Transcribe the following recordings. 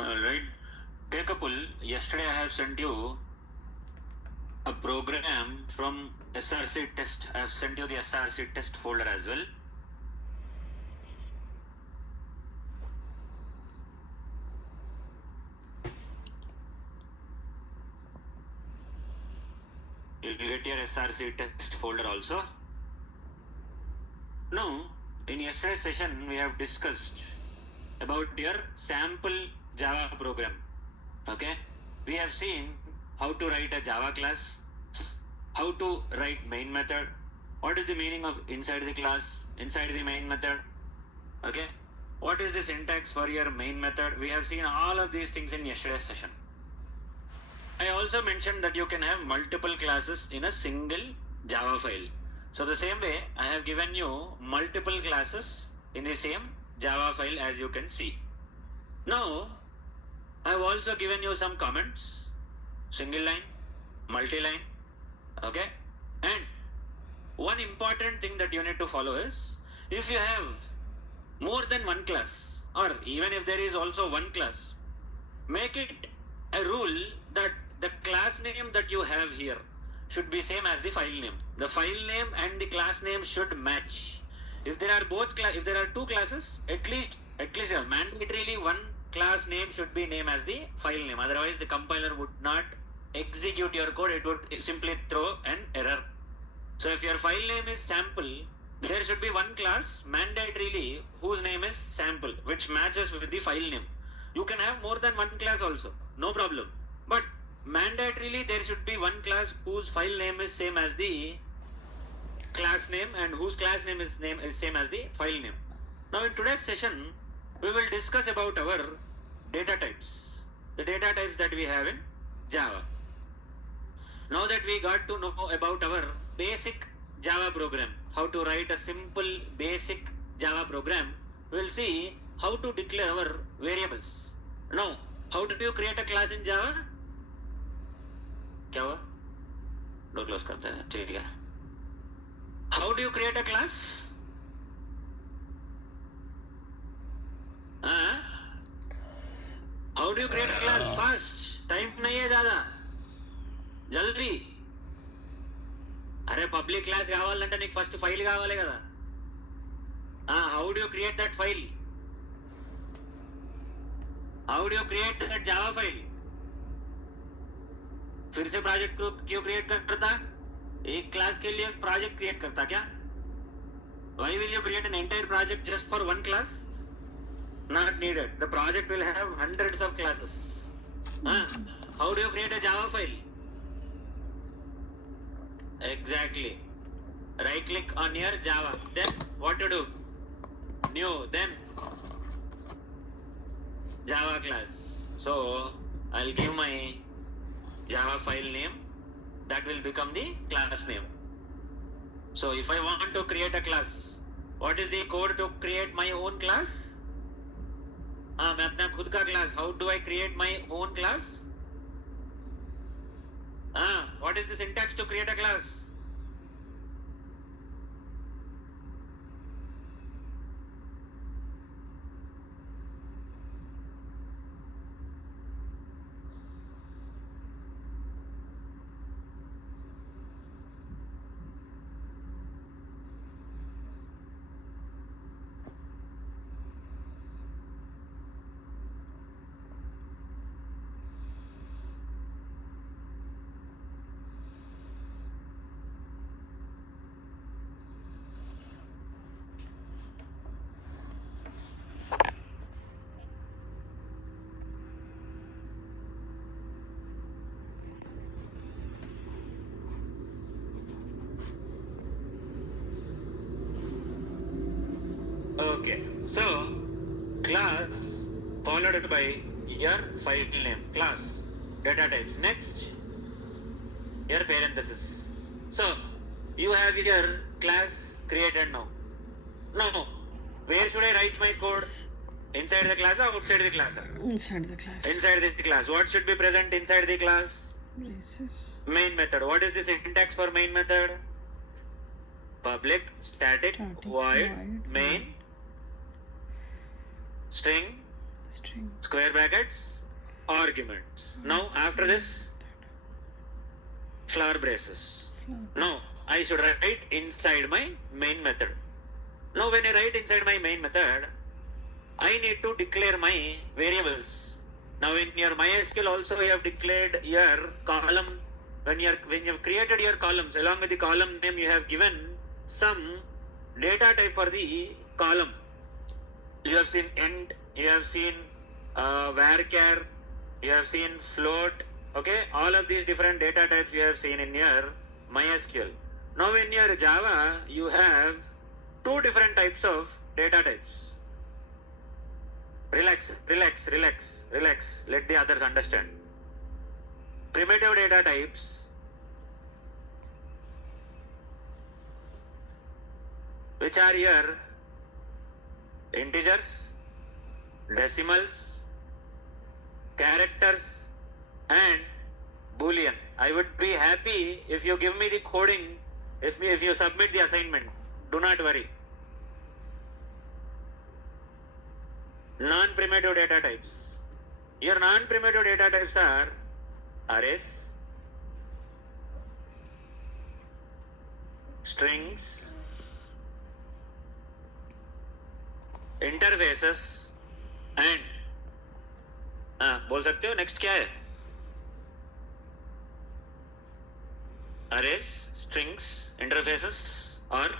Alright. Take a pull. Yesterday I have sent you a program from SRC test. I have sent you the SRC test folder as well. You will get your SRC test folder also. Now, in yesterday's session, we have discussed about your sample Java program. Okay, we have seen how to write a Java class, how to write main method, what is the meaning of inside the class, inside the main method. Okay, what is the syntax for your main method. We have seen all of these things in yesterday's session. I also mentioned that you can have multiple classes in a single Java file. So the same way, I have given you multiple classes in the same Java file, as you can see. Now, I have also given you some comments, single line, multi-line, okay? And one important thing that you need to follow is, if you have more than one class, or even if there is also one class, make it a rule that the class name that you have here should be same as the file name. The file name and the class name should match. If there are if there are two classes, at least mandatorily one class name should be name as the file name. Otherwise, the compiler would not execute your code. It would simply throw an error. So if your file name is sample, there should be one class mandatorily whose name is sample, which matches with the file name. You can have more than one class also, no problem. But mandatorily there should be one class whose file name is same as the class name and whose class name is same as the file name. Now in today's session, we will discuss about our data types, the data types that we have in Java. Now that we got to know about our basic Java program, how to write a simple basic Java program, we will see how to declare our variables. Now, how do you create a class in Java? क्या हुआ? Door close करते हैं, ठीक है. How do you create a class? How do you create a class? Fast. Time नहीं है ज़्यादा. जल्दी. अरे पब्लिक क्लास కావాలంటే నీకు ఫస్ట్ ఫైల్ కావాలి కదా. How do you create that file? How do you create that Java file? फिर से प्रोजेक्ट क्यों क्रिएट करता? एक क्लास के लिए प्रोजेक्ट क्रिएट करता क्या? Why will you create an entire project just for one class? Not needed. The project will have hundreds of classes. How do you create a Java file? Exactly. Right click on your Java. Then what to do? New. Then Java class. So I'll give my Java file name, that will become the class name. So if I want to create a class, what is the code to create my own class? मैं अपना खुद का class, how do I create my own class? What is the syntax to create a class? Okay, so class followed by your file name, class, data types. Next, your parenthesis. So you have your class created now. Now, where should I write my code? Inside the class or outside the class? Inside the class. Inside the class. What should be present inside the class? Braces. Main method. What is the syntax for main method? Public static void main string String. square brackets, arguments. Now after this, flower braces. Now I should write inside my main method. Now when I write inside my main method, I need to declare my variables. Now in your MySQL also you have declared your column. When you have created your columns, along with the column name, you have given some data type for the column. You have seen int, you have seen varchar, you have seen float. Okay, all of these different data types you have seen in your MySQL. Now in your Java, you have two different types of data types. Relax. Let the others understand. Primitive data types, which are your integers, decimals, characters, and boolean. I would be happy if you give me the coding, if you submit the assignment. Do not worry. Non-primitive data types. Your non-primitive data types are arrays, strings, interfaces, and बोल सकते हो next क्या है? Arrays, strings, interfaces, और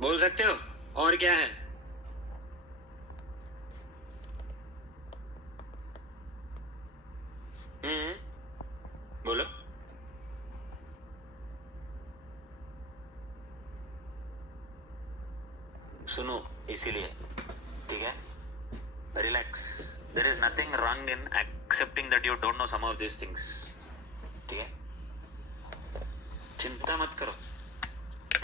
बोल सकते हो और क्या है? बोलो. सुनो इसीलिए ठीक है. Relax. There is nothing wrong in accepting that you don't know some of these things. ठीक है. चिंता मत करो.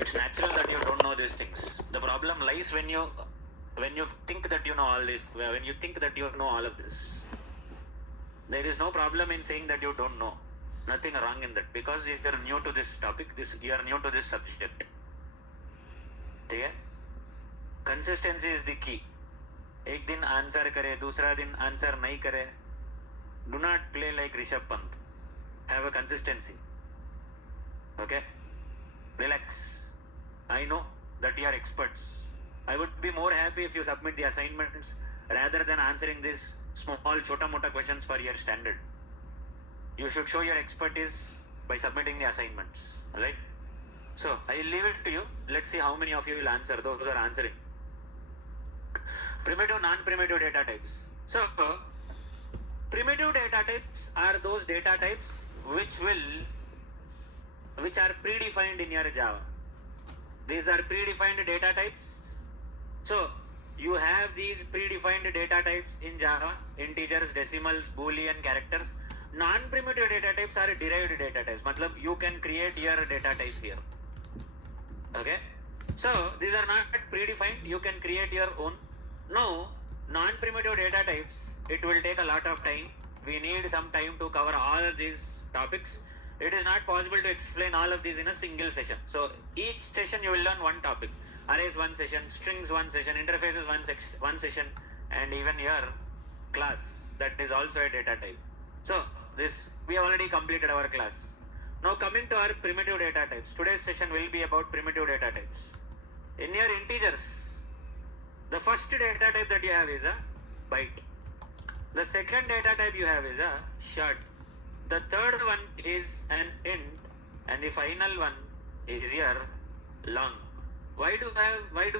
It's natural that you don't know these things. The problem lies when you think that you know all this, when you think that you know all of this. There is no problem in saying that you don't know. Nothing wrong in that, because you are new to this topic, you are new to this subject. ठीक है? Consistency is the key. एक दिन answer करे, दूसरा दिन answer नहीं करे. Do not play like Rishabh Pant. Have a consistency. Okay? Relax. I know that you are experts. I would be more happy if you submit the assignments rather than answering these small chota mota questions for your standard. You should show your expertise by submitting the assignments. Alright? So I will leave it to you. Let's see how many of you will answer. Those are answering. Primitive, non-primitive data types. So primitive data types are those data types which are predefined in your Java. These are predefined data types. So you have these predefined data types in Java: integers, decimals, boolean, characters. Non-primitive data types are derived data types. Matlab you can create your data type here. Okay? So these are not predefined. You can create your own. Now, non-primitive data types, it will take a lot of time. We need some time to cover all of these topics. It is not possible to explain all of these in a single session. So each session you will learn one topic. Arrays one session, strings one session, interfaces one session, and even your class, that is also a data type. So this, we have already completed our class. Now coming to our primitive data types. Today's session will be about primitive data types. In your integers, the first data type that you have is a byte. The second data type you have is a short. The third one is an int, and the final one is your long. Why do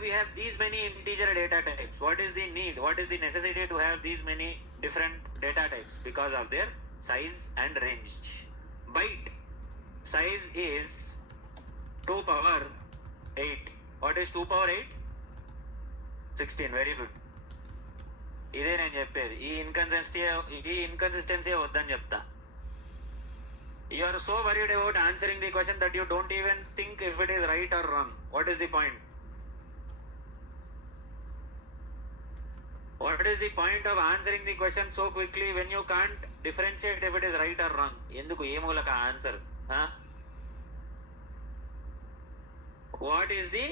we have these many integer data types? What is the need? What is the necessity to have these many different data types? Because of their size and range. Byte size is 2 power 8. What is 2 power 8? 16. Very good. ఇదే నేను చెప్పేది. ఈ inconsistency వద్దని చెప్తా. You are so worried about answering the question that you don't even think if it is right or wrong. What is the point? What is the point of answering the question so quickly when you can't differentiate if it is right or wrong? ఎందుకు ఏ మూలక answer? What is the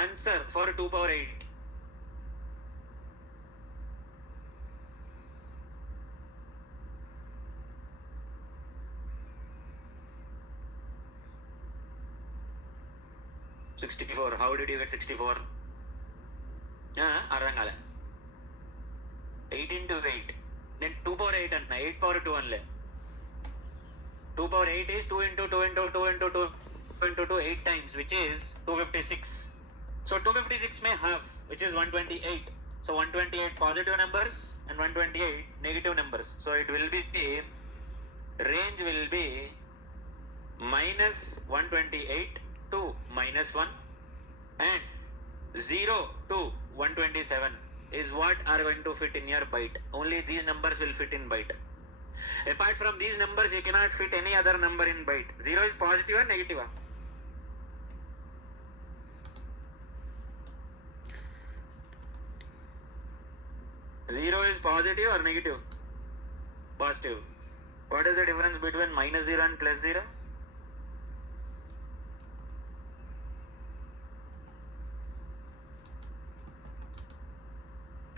answer for 2 power 8? $64. How did you get 64? అర్థం కాలే. 8 into 8. నేను 2 power 8 అన్నా, 8 power 2 అనలే. 2 power 8 is 2 into 2 into 2 into 2 into 2 8 times, which is 256. So 256 may half, which is 128. So 128 positive numbers and 128 negative numbers. So it will be, range will be minus 128 to minus 1 and 0 to 127 is what are going to fit in your byte. Only these numbers will fit in byte. Apart from these numbers, you cannot fit any other number in byte. 0 is positive or negative? 0 is positive or negative? Positive. What is the difference between minus 0 and plus 0?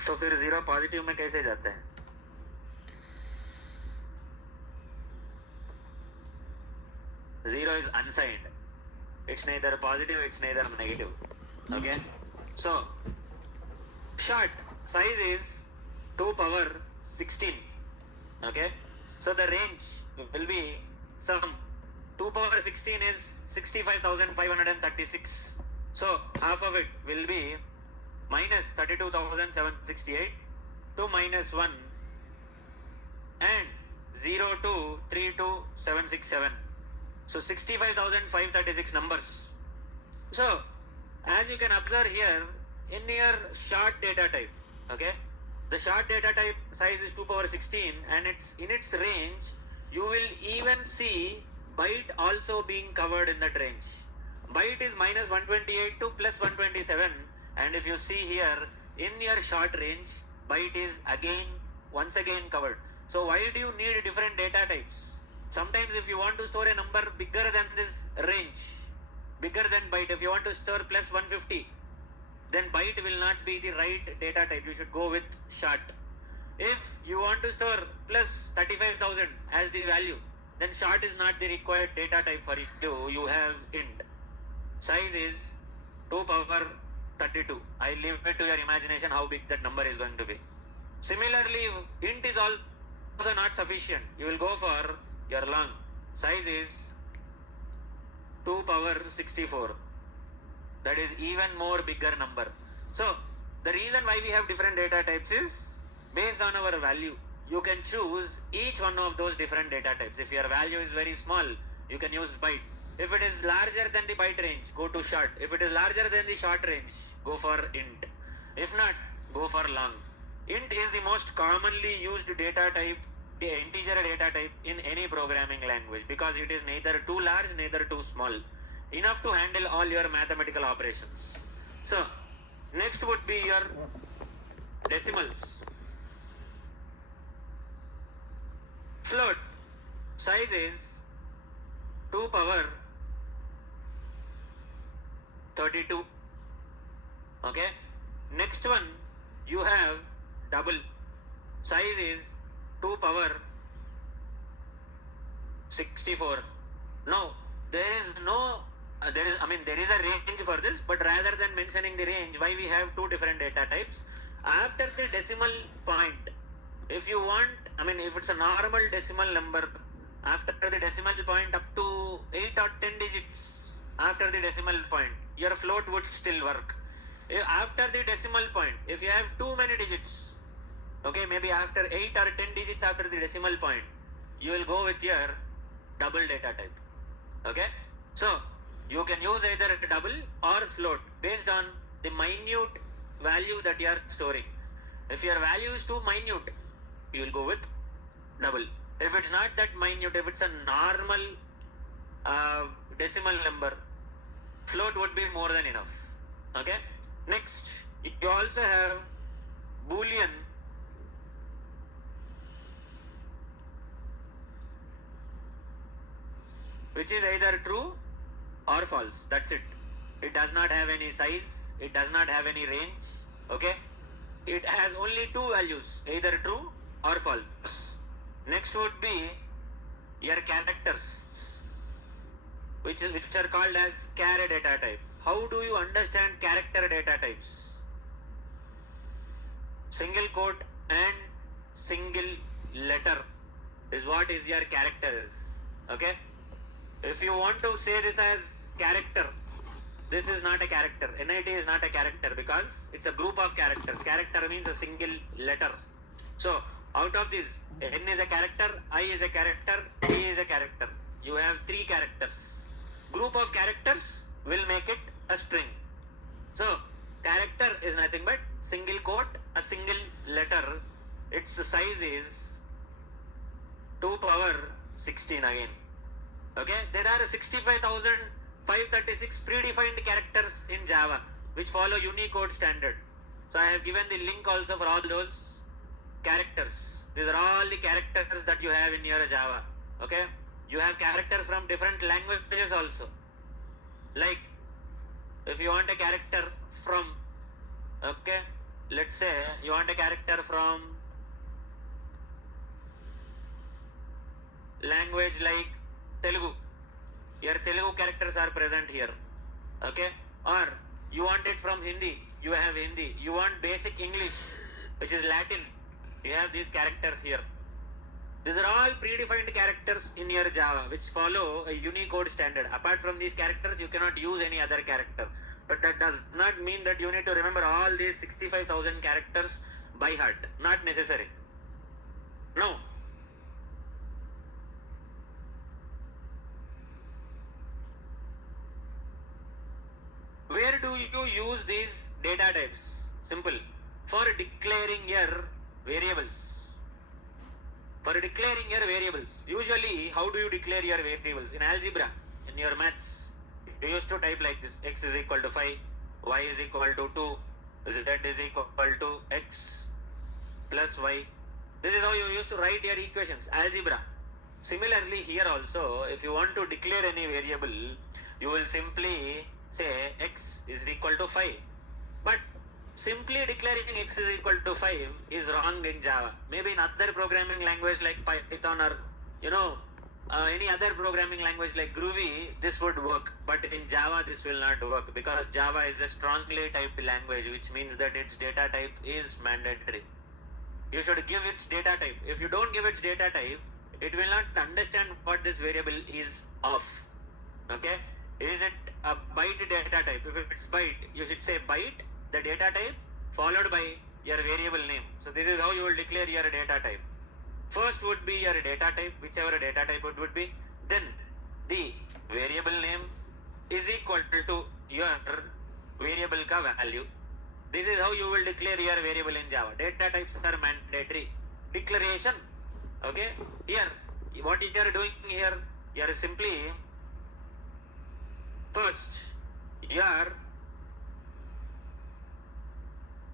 तो फिर 0 positive में कैसे जाता है? Zero is unsigned. It's neither positive, it's neither negative. Okay? So, short size is 2 power 16. Okay? So the range will be some 2 power 16 is 65,536. So half of it will be minus 32,768 to minus 1 and 0 to 32767. So 65,536 numbers. So as you can observe here, in your short data type, okay, the short data type size is 2 power 16 and it's in its range. You will even see byte also being covered in that range. Byte is minus 128 to plus 127, and if you see here in your short range, byte is once again covered. So why do you need different data types? Sometimes if you want to store a number bigger than this range, bigger than byte, if you want to store plus 150, then byte will not be the right data type. You should go with short. If you want to store plus 35,000 as the value, then short is not the required data type for you. You have int. Size is 2 power 32. I leave it to your imagination how big that number is going to be. Similarly, int is also not sufficient. You will go for your long. Size is 2 power 64. That is even more bigger number. So the reason why we have different data types is based on our value. You can choose each one of those different data types. If your value is very small, you can use byte. If it is larger than the byte range, go to short. If it is larger than the short range, go for int. If not, go for long. Int is the most commonly used data type, the integer data type in any programming language, because it is neither too large, neither too small. Enough to handle all your mathematical operations. So next would be your decimals. Float size is 2 power 32. Okay. Next one you have double. Size is 2 power 64. Now there is a range for this, but rather than mentioning the range, why we have two different data types? After the decimal point, if you want, if it's a normal decimal number, after the decimal point up to 8 or 10 digits after the decimal point, your float would still work. After the decimal point, if you have too many digits, okay, maybe after 8 or 10 digits after the decimal point, you will go with your double data type. Okay, so you can use either double or float based on the minute value that you are storing. If your value is too minute, you will go with double. If it's not that minute, if it's a normal decimal number, float would be more than enough. Okay, next you also have boolean which is either true or false. That's it. It does not have any size, it does not have any range. Okay, it has only two values, either true or false. Next would be your characters, which are called as char data type. How do you understand character data types? Single quote and single letter is what is your characters. Okay, if you want to say this as character, this is not a character. NIT is not a character because it's a group of characters. Character means a single letter. So out of this, N is a character, I is a character, T is a character. You have three characters. Group of characters will make it a string. So character is nothing but single quote, a single letter. Its size is 2 power 16 again. Okay, there are 65,536 predefined characters in Java which follow Unicode standard. So I have given the link also for all those characters. These are all the characters that you have in your Java. Okay, you have characters from different languages also. Like if you want a character from, okay, let's say you want a character from language like Telugu. Your Telugu characters are present here. Okay, or you want it from Hindi, you have Hindi. You want basic English, which is Latin, you have these characters here. These are all predefined characters in your Java which follow a Unicode standard. Apart from these characters, you cannot use any other character. But that does not mean that you need to remember all these 65,000 characters by heart. Not necessary. No. Where do you use these data types? Simple. For declaring your variables. For declaring your variables. Usually, how do you declare your variables? In algebra, in your maths, you used to type like this: x is equal to 5, y is equal to 2, z is equal to x plus y. This is how you used to write your equations, algebra. Similarly, here also, if you want to declare any variable, you will simply say x is equal to 5. But simply declaring x is equal to 5 is wrong in Java. Maybe in other programming language like Python or any other programming language like Groovy, this would work. But in Java, this will not work because Java is a strongly typed language, which means that its data type is mandatory. You should give its data type. If you don't give its data type, it will not understand what this variable is of. Okay? Is it a byte data type? If it's byte, you should say byte, the data type, followed by your variable name. So this is how you will declare your data type. First would be your data type, whichever data type it would be. Then the variable name is equal to your variable ka value. This is how you will declare your variable in Java. Data types are mandatory. Declaration. Okay. Here, what you are doing here, you are simply first,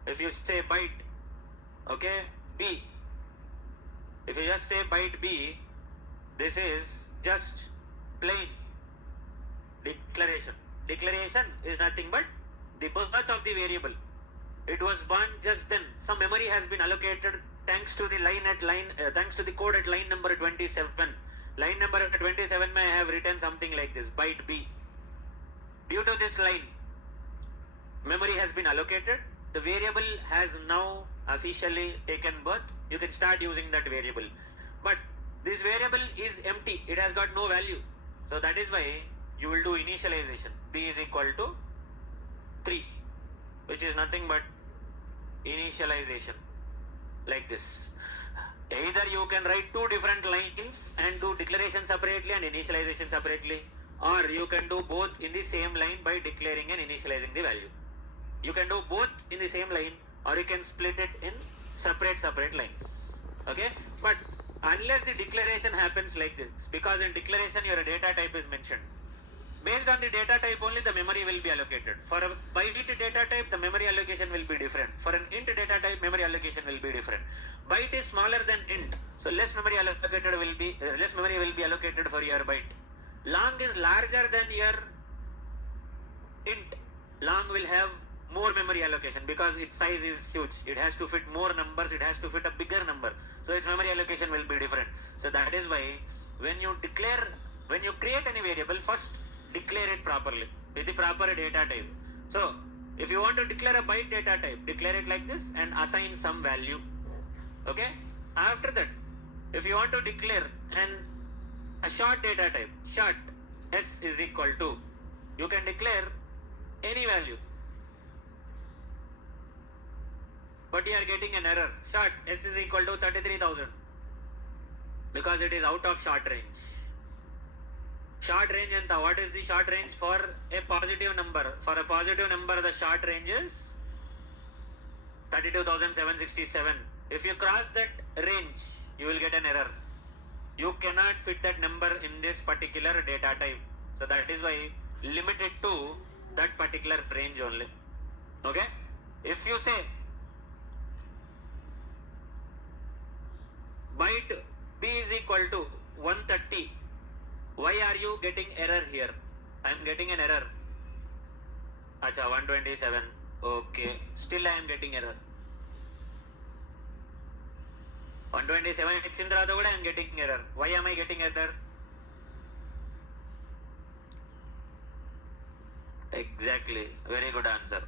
if you say byte, okay, B. If you just say byte B, this is just plain declaration. Declaration is nothing but the birth of the variable. It was born just then. Some memory has been allocated thanks to the thanks to the code at line number 27. Line number 27 may have written something like this: byte B. Due to this line, memory has been allocated. The variable has now officially taken birth. You can start using that variable. But this variable is empty. It has got no value. So that is why you will do initialization. B is equal to 3, which is nothing but initialization. Like this. Either you can write two different lines and do declaration separately and initialization separately, or you can do both in the same line by declaring and initializing the value. You can do both in the same line, or you can split it in separate lines. Okay, but unless the declaration happens like this, because in declaration your data type is mentioned, based on the data type only the memory will be allocated. For a byte data type, the memory allocation will be different. For an int data type, memory allocation will be different. Byte is smaller than int, so less memory will be allocated for your byte. Long is larger than your int. Long will have more memory allocation because its size is huge. It has to fit more numbers, it has to fit a bigger number. So its memory allocation will be different. So that is why when you create any variable, first declare it properly with the proper data type. So if you want to declare a byte data type, declare it like this and assign some value. Okay. After that, if you want to declare a short data type, short s is equal to, you can declare any value, but you are getting an error. Short s is equal to 33,000 because it is out of short range. Short range anta? What is the short range for a positive number? For a positive number, the short range is 32,767. If you cross that range, you will get an error. You cannot fit that number in this particular data type. So that is why limit it to that particular range only. Okay? If you say byte b is equal to 130, why are you getting error here? I am getting an error. Acha, 127. Okay, still I am getting error. 127 ఇచ్చిన తర్వాత కూడా I am getting error. Why am I getting error? Exactly, very good answer.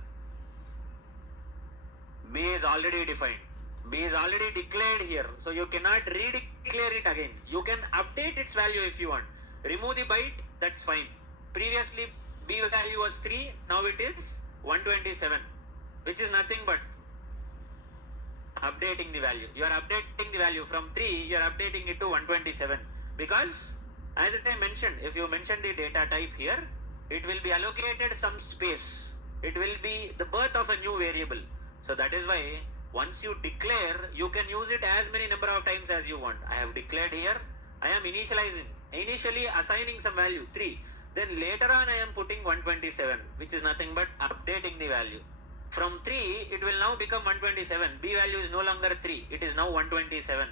B is already defined. B is already declared here, so you cannot redeclare it again. You can update its value if you want. Remove the byte, that's fine. Previously B value was 3, now it is 127, which is nothing but updating the value. You are updating the value from 3, you are updating it to 127, because as I mentioned, if you mention the data type here, it will be allocated some space. It will be the birth of a new variable. So that is why once you declare, you can use it as many number of times as you want. I have declared here, I am initially assigning some value 3, then later on I am putting 127, which is nothing but updating the value. From 3 it will now become 127. B value is no longer 3, it is now 127.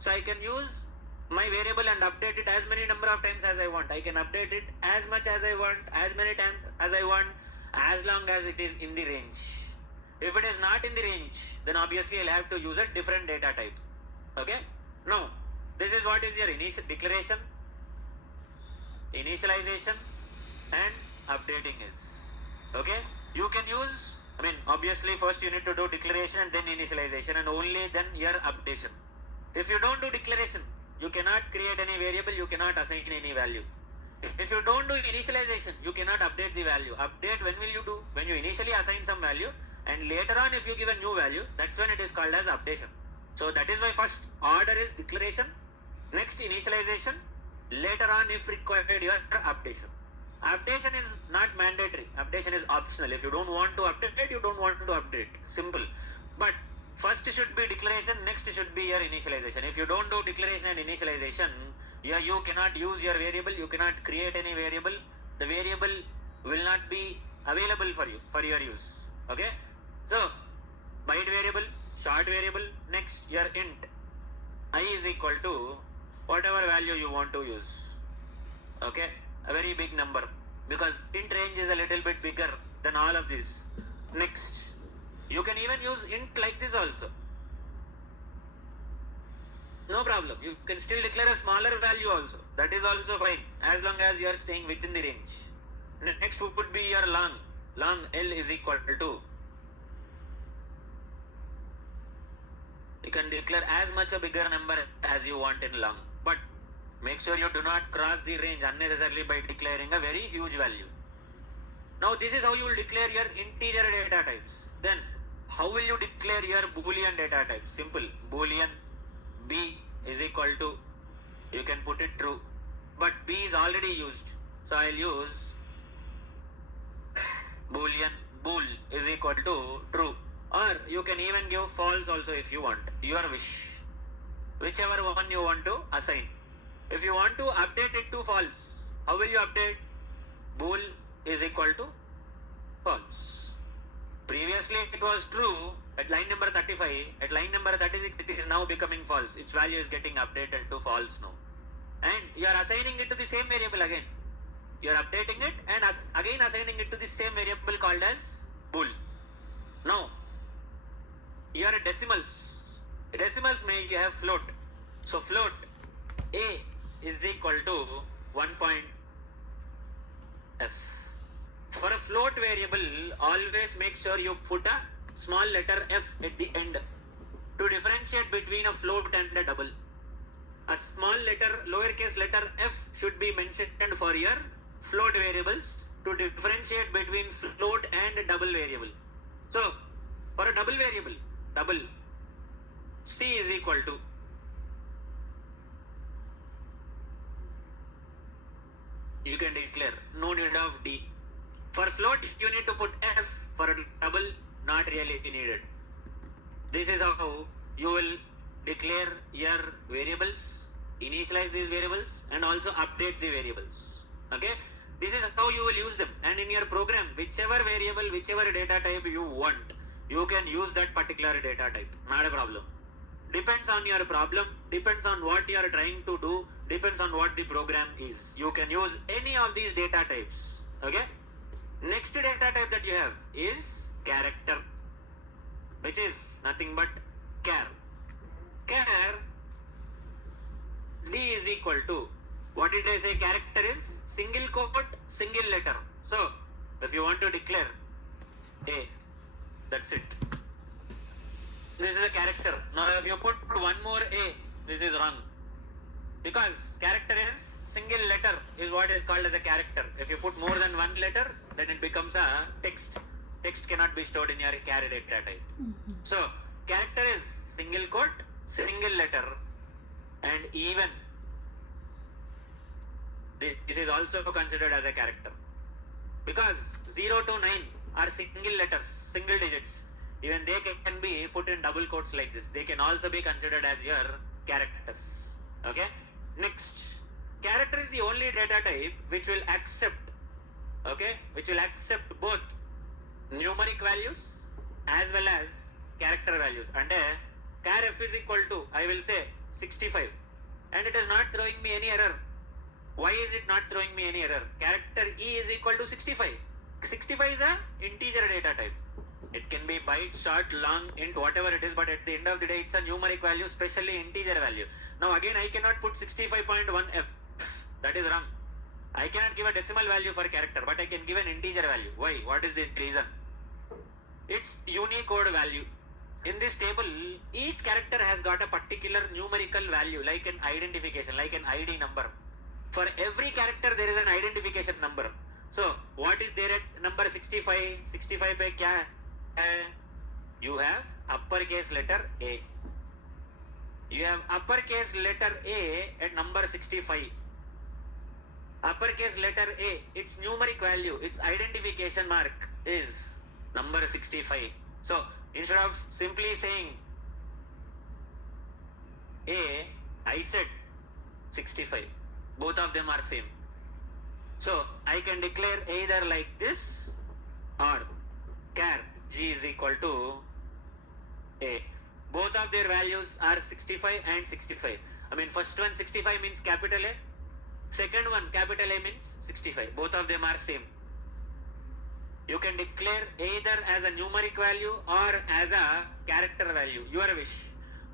So I can use my variable and update it as many number of times as I want. I can update it as much as I want, as many times as I want, as long as it is in the range. If it is not in the range, then obviously I'll have to use a different data type. Okay? Now, this is what is your initial declaration, initialization and updating is. Okay? You can use, obviously first you need to do declaration and then initialization and only then your updation. If you don't do declaration, you cannot create any variable, you cannot assign any value. If you don't do initialization, you cannot update the value. Update, when will you do? When you initially assign some value and later on if you give a new value, that's when it is called as updation. So that is why first order is declaration, next initialization, later on if required your updation. Updation is not mandatory, updation is optional. If you don't want to update, you don't want to update, simple. But first should be declaration, next should be your initialization. If you don't do declaration and initialization, you cannot use your variable, you cannot create any variable, the variable will not be available for you, for your use. Okay? So byte variable, short variable, next your int I is equal to whatever value you want to use. Okay, a very big number, because int range is a little bit bigger than all of these. Next, you can even use int like this also, no problem. You can still declare a smaller value also, that is also fine, as long as you are staying within the range. Next would be your long L is equal to, you can declare as much a bigger number as you want in long, but make sure you do not cross the range unnecessarily by declaring a very huge value. Now this is how you will declare your integer data types. Then how will you declare your boolean data types? Simple, boolean b is equal to, you can put it true, but b is already used, so I'll use boolean bool is equal to true, or you can even give false also if you want, your wish, whichever one you want to assign. If you want to update it to false, how will you update? bool is equal to false. Previously it was true at line number 35. At line number 36 it is now becoming false. Its value is getting updated to false now. And you are assigning it to the same variable again. You are updating it and again assigning it to the same variable called as bool. Now, your decimals. Decimals mean you have float. So float a is equal to 1.f. For a float variable, always make sure you put a small letter f at the end to differentiate between a float and a double. A small letter, lowercase letter f should be mentioned for your float variables to differentiate between float and double variable. So, for a double variable, double, c is equal to you can declare, no need of d. For float, you need to put f. For a double, not really needed. This is how you will declare your variables, initialize these variables, and also update the variables. Okay? This is how you will use them. And in your program, whichever variable, whichever data type you want, you can use that particular data type. Not a problem. Depends on your problem, depends on what you are trying to do, depends on what the program is. You can use any of these data types. Okay? Next data type that you have is character, which is nothing but char. Char d is equal to, what did I say character is? Single quote, single letter. So, if you want to declare a, that's it. This is a character. Now, if you put one more a, this is wrong. Because character is single letter is what is called as a character. If you put more than one letter, then it becomes a text. Text cannot be stored in your char data type. So, character is single quote, single letter, and even. This is also considered as a character. Because 0 to 9 are single letters, single digits. Even they can be put in double quotes like this. They can also be considered as your characters. Okay? Next, character is the only data type which will accept, okay, which will accept both numeric values as well as character values. And char f is equal to, I will say 65, and it is not throwing me any error. Why is it not throwing me any error? Character e is equal to 65. 65 is a integer data type. It can be byte, short, long, int, whatever it is, but at the end of the day, it's a numeric value, especially integer value. Now again, I cannot put 65.1f. That is wrong. I cannot give a decimal value for a character, but I can give an integer value. Why? What is the reason? It's Unicode value. In this table, each character has got a particular numerical value, like an identification, like an ID number. For every character, there is an identification number. So, what is there at number 65? 65 pe kya hai? You have uppercase letter A. You have uppercase letter A at number 65. Uppercase letter A, its numeric value, its identification mark is number 65. So, instead of simply saying A, I said 65. Both of them are same. So, I can declare either like this or char g is equal to A. Both of their values are 65 and 65. I mean, first one 65 means capital A. Second one capital A means 65. Both of them are same. You can declare either as a numeric value or as a character value. Your wish.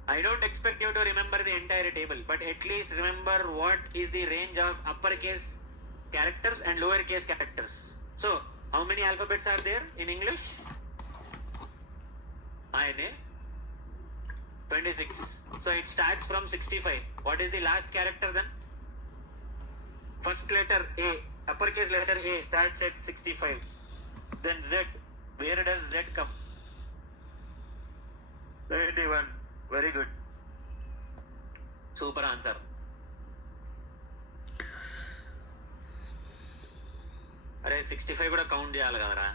I don't expect you to remember the entire table, but at least remember what is the range of uppercase characters and lowercase characters. So, how many alphabets are there in English? INA 26. So, it starts from 65. What is the last character then? First letter A, uppercase letter A starts at 65. Then Z. Where does Z come? 21. Very good. Super answer. అరే 65 కూడా count చేయాలి కదరా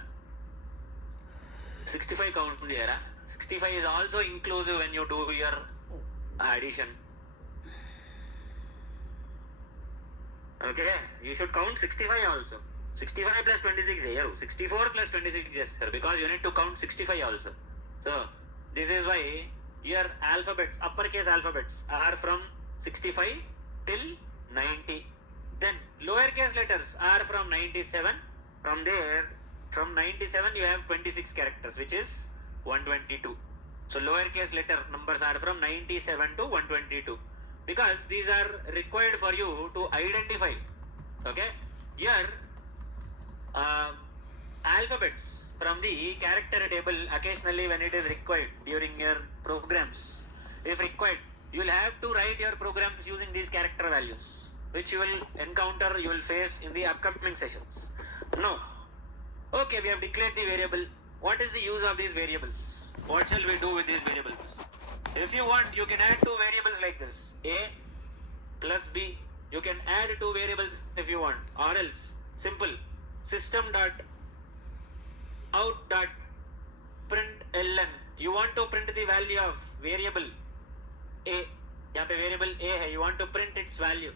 65 count చేయరా 65 is also inclusive when you do your addition. Okay, you should count 65 also. 65 plus 26 here. 64 plus 26 yes sir, because you need to count 65 also. So this is why your alphabets, uppercase alphabets are from 65 till 90. Then lowercase letters are from 97. From there, from 97 you have 26 characters, which is 122. So lowercase letter numbers are from 97 to 122, because these are required for you to identify. Okay, here alphabets from the character table occasionally when it is required during your programs. If required, you will have to write your programs using these character values, which you will encounter, you will face in the upcoming sessions. Now, okay, we have declared the variable. What is the use of these variables? What shall we do with these variables? If you want, you can add two variables like this, a plus b. You can add two variables if you want, or else simple system dot out dot print ln. You want to print the value of variable a. यहाँ पे variable a है, you want to print its value.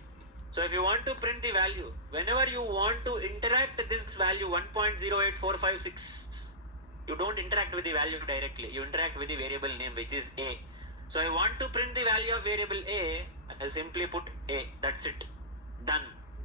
So if you want to print the value, whenever you want to interact this value 1.08456, you don't interact with the value directly, you interact with the variable name, which is a. So I want to print the value of variable a, I'll simply put a, that's it, done.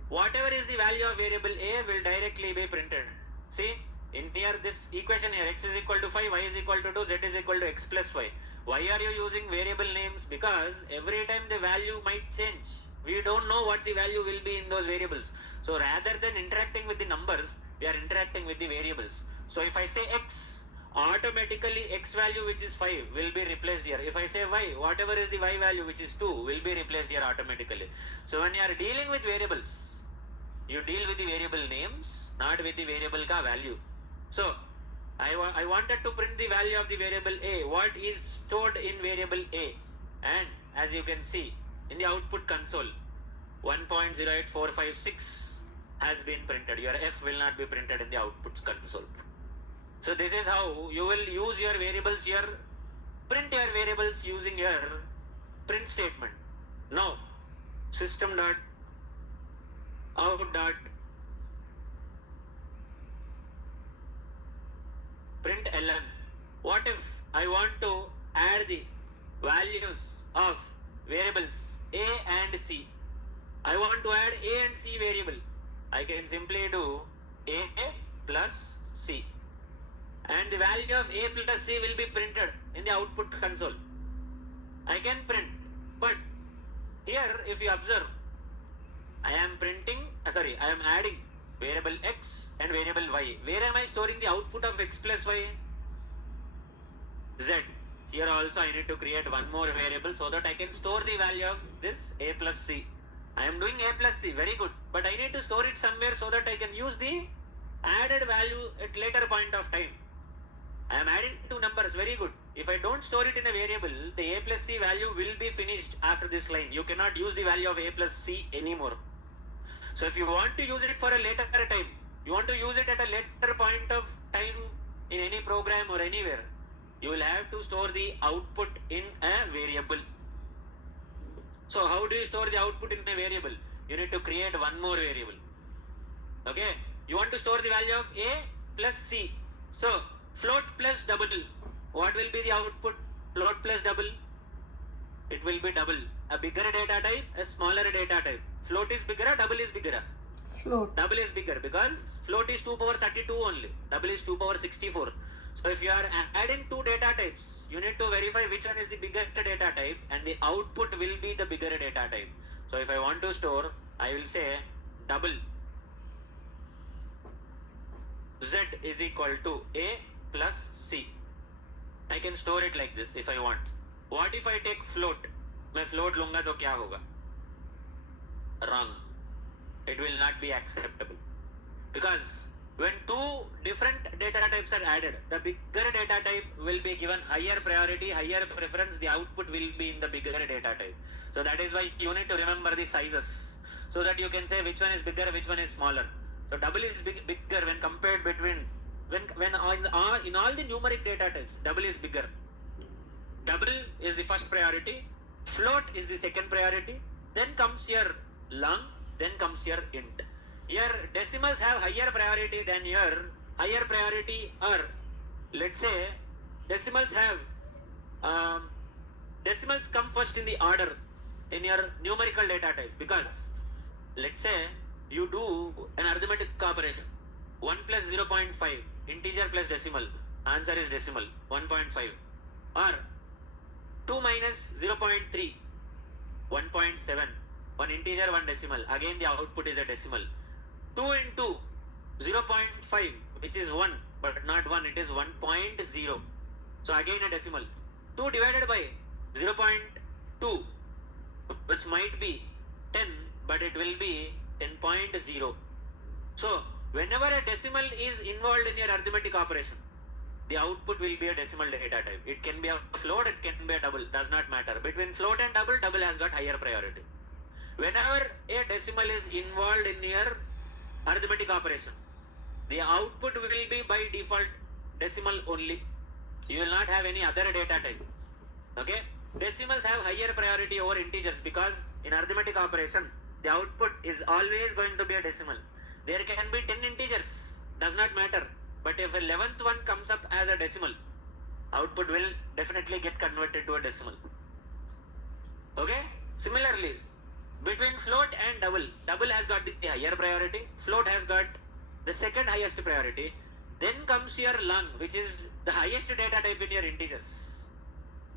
Whatever is the value of variable a will directly be printed. See, in here this equation here, x is equal to 5, y is equal to 2, z is equal to x plus y. Why are you using variable names? Because every time the value might change. We don't know what the value will be in those variables. So rather than interacting with the numbers, we are interacting with the variables. So if I say x, automatically x value, which is 5, will be replaced here. If I say y, whatever is the y value, which is 2, will be replaced here automatically. So when you are dealing with variables, you deal with the variable names, not with the variable ka value. So I wanted to print the value of the variable a, what is stored in variable a, and as you can see in the output console, 1.08456 has been printed. Your f will not be printed in the output console. So this is how you will use your variables here, print your variables using your print statement. Now system dot out dot print ln. What if I want to add the values of variables a and c? I want to add a and c variable. I can simply do a plus c, and the value of a plus c will be printed in the output console. I can print, but here if you observe, I am adding variable x and variable y. Where am I storing the output of x plus y? Z. Here also I need to create one more variable so that I can store the value of this a plus c. I am doing a plus c, very good, but I need to store it somewhere so that I can use the added value at later point of time. I am adding two numbers, very good. If I don't store it in a variable, the a plus c value will be finished after this line. You cannot use the value of a plus c anymore. So if you want to use it for a later time, you want to use it at a later point of time in any program or anywhere, you will have to store the output in a variable. So how do you store the output in a variable? You need to create one more variable. Okay, you want to store the value of a plus c. So float plus double. What will be the output? Float plus double. It will be double. A bigger data type, a smaller data type. Float is bigger, double is bigger. Float. Double is bigger because float is 2 power 32 only. Double is 2 power 64. So if you are adding two data types, you need to verify which one is the bigger data type, and the output will be the bigger data type. So if I want to store, I will say double z is equal to a plus c. I can store it like this if I want. What if I take float? मैं float लूंगा तो क्या होगा? Wrong. It will not be acceptable, because when two different data types are added, the bigger data type will be given higher priority, higher preference. The output will be in the bigger data type. So that is why you need to remember the sizes, so that you can say which one is bigger, which one is smaller. So double is bigger when compared between when in all the numeric data types, double is bigger. Double is the first priority, float is the second priority, then comes your long, then comes your int. your decimals have higher priority than your higher priority, or let's say decimals have decimals come first in the order in your numerical data type, because let's say you do an arithmetic operation 1 plus 0.5 integer plus decimal, answer is decimal 1.5, or 2 minus 0.3 1.7, one integer one decimal, again the output is a decimal. 2 into 0.5 which is 1 but not 1, it is 1.0, so again a decimal. 2 divided by 0.2 which might be 10 but it will be 10.0. So whenever a decimal is involved in your arithmetic operation, the output will be a decimal data type. It can be a float, it can be a double, does not matter. Between float and double, double has got higher priority. Whenever a decimal is involved in your arithmetic operation, the output will be by default decimal only. You will not have any other data type. Okay? Decimals have higher priority over integers because in arithmetic operation, the output is always going to be a decimal. There can be 10 integers, does not matter. But if 11th one comes up as a decimal, output will definitely get converted to a decimal. Okay? Similarly, between float and double, double has got the higher priority, float has got the second highest priority. Then comes your long, which is the highest data type in your integers.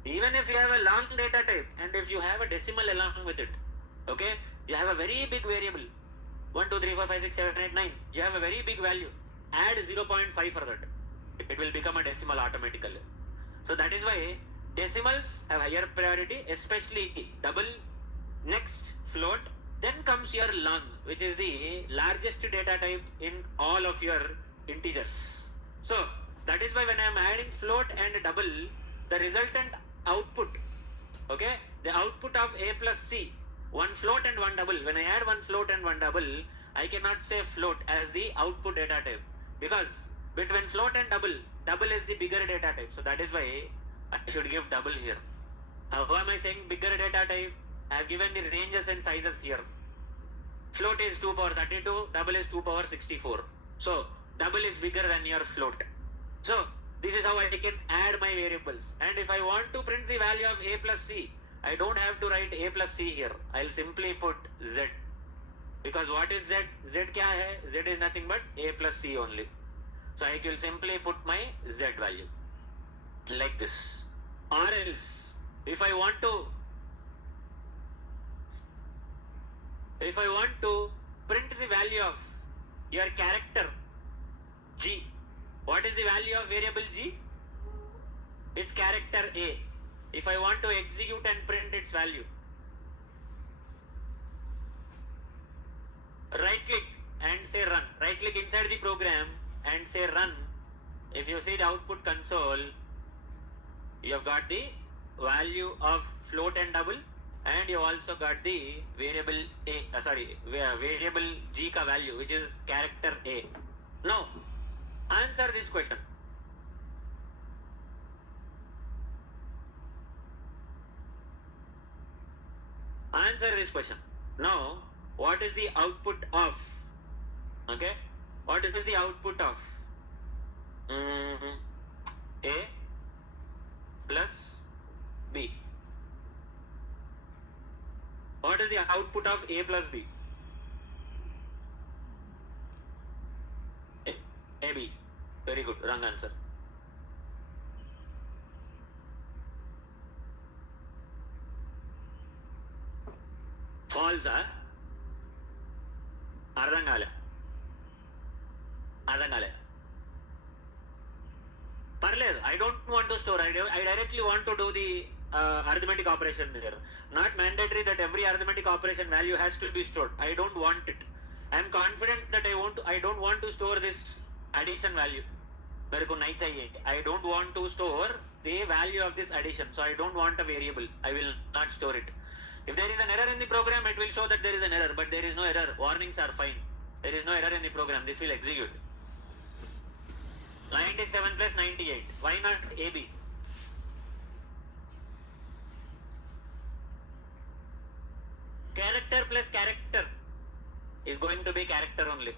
Even if you have a long data type and if you have a decimal along with it, okay, you have a very big variable 1, 2, 3, 4, 5, 6, 7, 8, 9. You have a very big value. Add 0.5 for that. It will become a decimal automatically. So that is why decimals have higher priority, especially double, next float, then comes your long, which is the largest data type in all of your integers. So that is why when I am adding float and double, the resultant output, okay, the output of A plus C, one float and one double. When I add one float and one double, I cannot say float as the output data type, because between float and double, double is the bigger data type. So that is why I should give double here. How am I saying bigger data type? I have given the ranges and sizes here. Float is 2 power 32, double is 2 power 64. So double is bigger than your float. So this is how I can add my variables. And if I want to print the value of A plus C, I don't have to write A plus C here. I'll simply put Z. Because what is Z? Z kya hai? Z is nothing but A plus C only. So I will simply put my Z value like this. Or else, if I want to print the value of your character G, what is the value of variable G? It's character A. If I want to execute and print its value, right click and say run. Right click inside the program and say run. If you see the output console, you have got the value of float and double, and you also got the variable variable G ka value, which is character A. Now, answer this question. Answer this question. Now, what is the output of? Okay, what is the output of A plus B? What is the output of A plus B? AB. Very good. Wrong answer. False, huh? అర్థం కాలే పర్లేదు. I don't want to store. I directly want to do the arithmetic operation here. Not mandatory that every arithmetic operation value has to be stored. I don't want it. I am confident that I don't want to store this addition value. मेरे को नहीं चाहिए. I don't want to store the value of this addition. So I don't want a variable. I will not store it. If there is an error in the program, it will show that there is an error, but there is no error. Warnings are fine. There is no error in the program. This will execute. 97 plus 98. Why not AB? Character plus character. is going to be character only.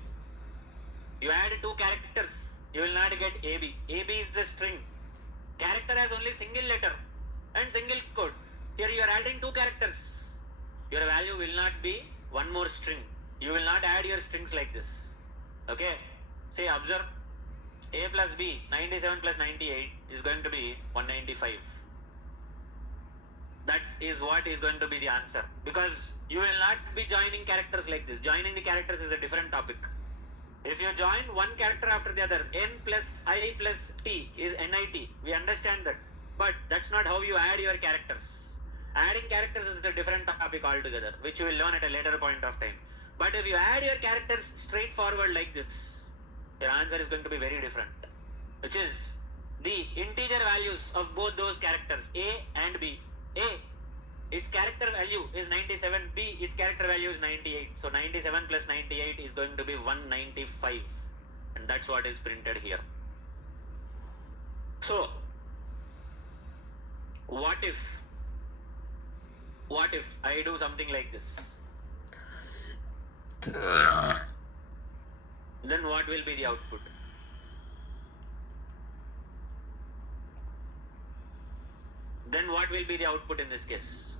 You add two characters, you will not get AB. AB is the string. Character has only single letter and single code. Here you are adding two characters. Your value will not be one more string. You will not add your strings like this. Okay? Say, observe. A plus B, 97 plus 98 is going to be 195. That is what is going to be the answer. Because you will not be joining characters like this. Joining the characters is a different topic. If you join one character after the other, n plus I plus t is NIT. We understand that. But that's not how you add your characters. Adding characters is a different topic altogether, which you will learn at a later point of time. But if you add your characters straightforward like this, your answer is going to be very different. Which is the integer values of both those characters, A and B. A, its character value is 97. B, its character value is 98. So 97 plus 98 is going to be 195. And that's what is printed here. So, what if I do something like this? Then what will be the output? Then what will be the output in this case?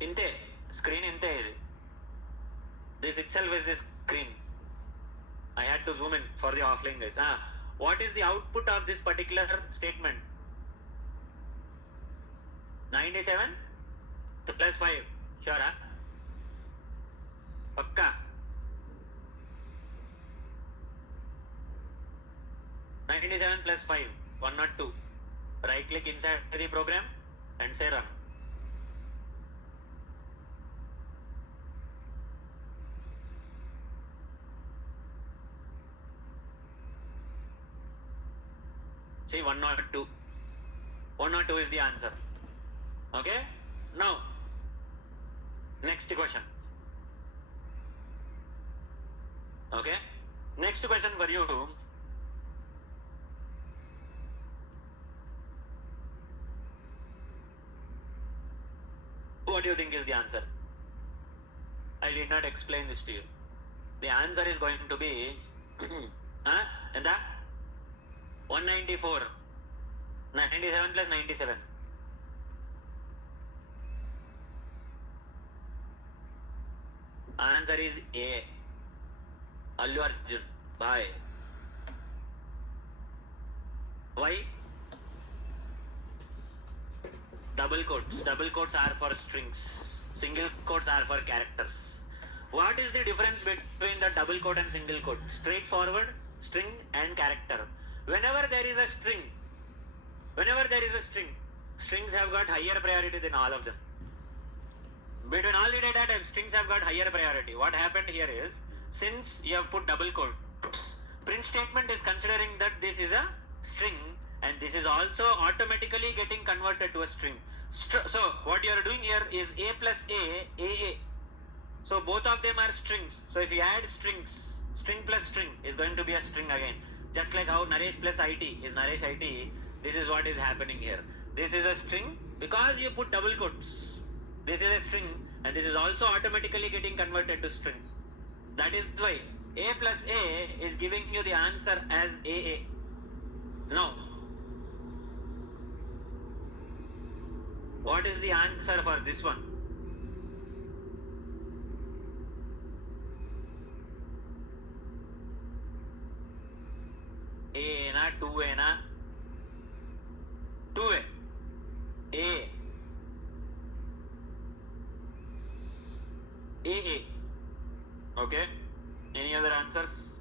Inte, screen inte idi. This itself is the screen. I had to zoom in for the offline guys. What is the output of this particular statement? 97 plus 5. Sure, huh? Pakka. 97 plus 5, 102. Right click inside the program and say run. See, 102. 102 is the answer. Okay? Now, next question. Okay? Next question for you. What do you think is the answer? I did not explain this to you. The answer is going to be and 194. 97 plus 97. Answer is A. Allu Arjun. Bye. Why? Double quotes. Double quotes are for strings. Single quotes are for characters. What is the difference between the double quote and single quote? Straightforward, string and character. Whenever there is a string, strings have got higher priority than all of them. Between all the data types, strings have got higher priority. What happened here is, since you have put double quotes, print statement is considering that this is a string and this is also automatically getting converted to a string. So what you are doing here is A plus A, AA. So both of them are strings. So if you add strings, string plus string is going to be a string again. Just like how Naresh plus IT is Naresh IT, this is what is happening here. This is a string because you put double quotes. This is a string and this is also automatically getting converted to string. That is why A plus A is giving you the answer as AA. Now, what is the answer for this one? A na 2A na 2A A AA. Okay. Any other answers?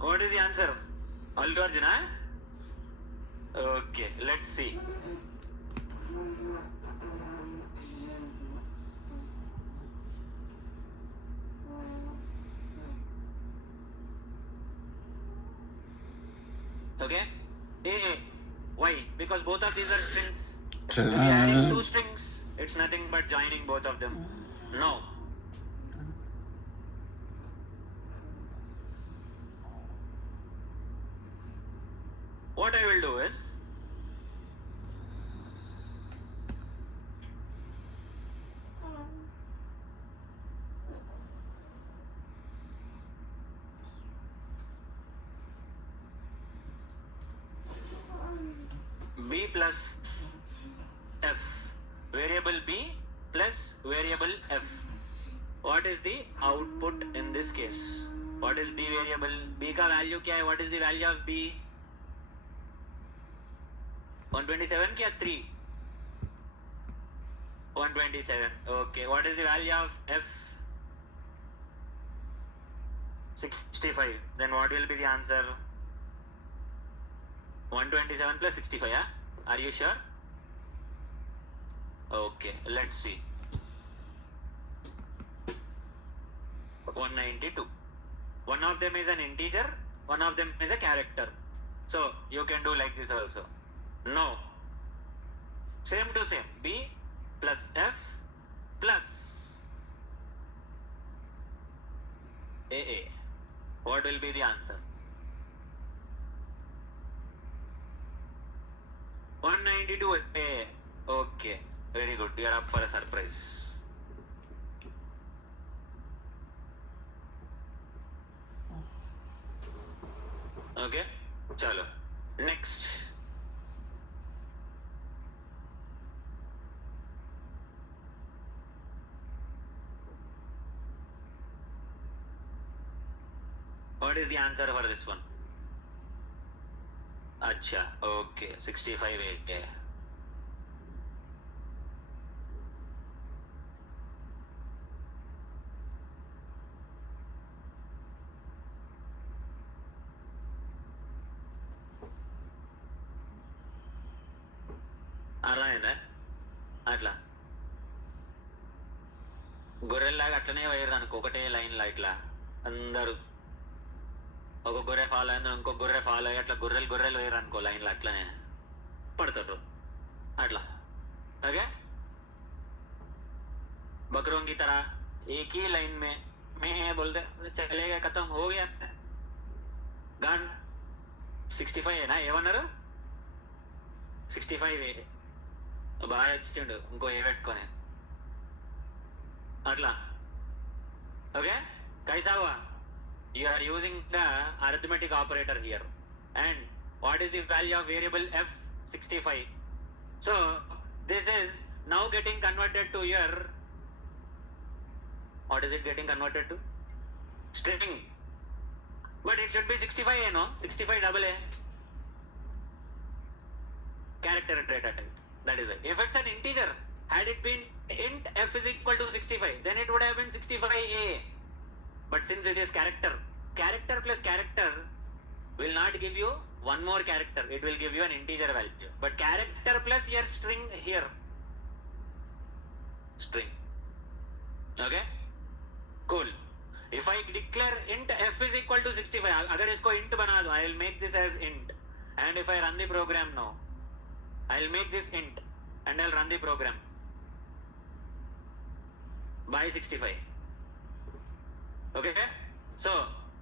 what is the answer? Allu Arjuna? Okay, let's see. Okay? AA. Why? Because both of these are strings. If you are adding two strings, it's nothing but joining both of them. No. What I will do is, B plus F, variable B plus variable F. What is the output in this case? What is B variable? B का value क्या है? What is the value of B? 127 क्या 3? 127. Okay. What is the value of F? 65. Then what will be the answer? 127 plus 65, yeah? Are you sure? Okay, let's see. 192. One of them is an integer, one of them is a character. So, you can do like this also. No. Same to same. B plus F plus AA. What will be the answer? 192 AA. Okay. Very good. You are up for a surprise. Okay. Chalo. Next. What is the answer for this one? Acha. Okay. 65A. అర్థమైందా అట్లా గొర్రెల్లాగా అట్లనే వేయరు అనుకో ఒకటే లైన్లో ఇట్లా అందరూ ఒక గొర్రె ఫాలో అయింది ఇంకో గొర్రె ఫాలో అయ్యి అట్లా గొర్రెలు వేయరు అనుకో లైన్లో అట్లనే పడతారు అట్లా ఓకే बकरों की तरह एक ही लाइन में मैं बोलते चलेगा खत्म हो गया गान 65 है ना ఏమన్నారు 65 బాగా ఇచ్చిండు ఇంకో ఏ పెట్టుకొని అట్లా okay కైసా హువా you are using the arithmetic operator here and what is the value of variable f 65 so this is now getting converted to your what is it getting converted to string but it should be 65 no 65 double a character data type that is it if it's an integer had it been int f is equal to 65 then it would have been 65a but since it is character plus character will not give you one more character it will give you an integer value but character plus your string here string okay cool if I declare int f is equal to 65 agar isko int bana do I will make this as int and if I run the program now I will make this int and I will run the program by 65 okay so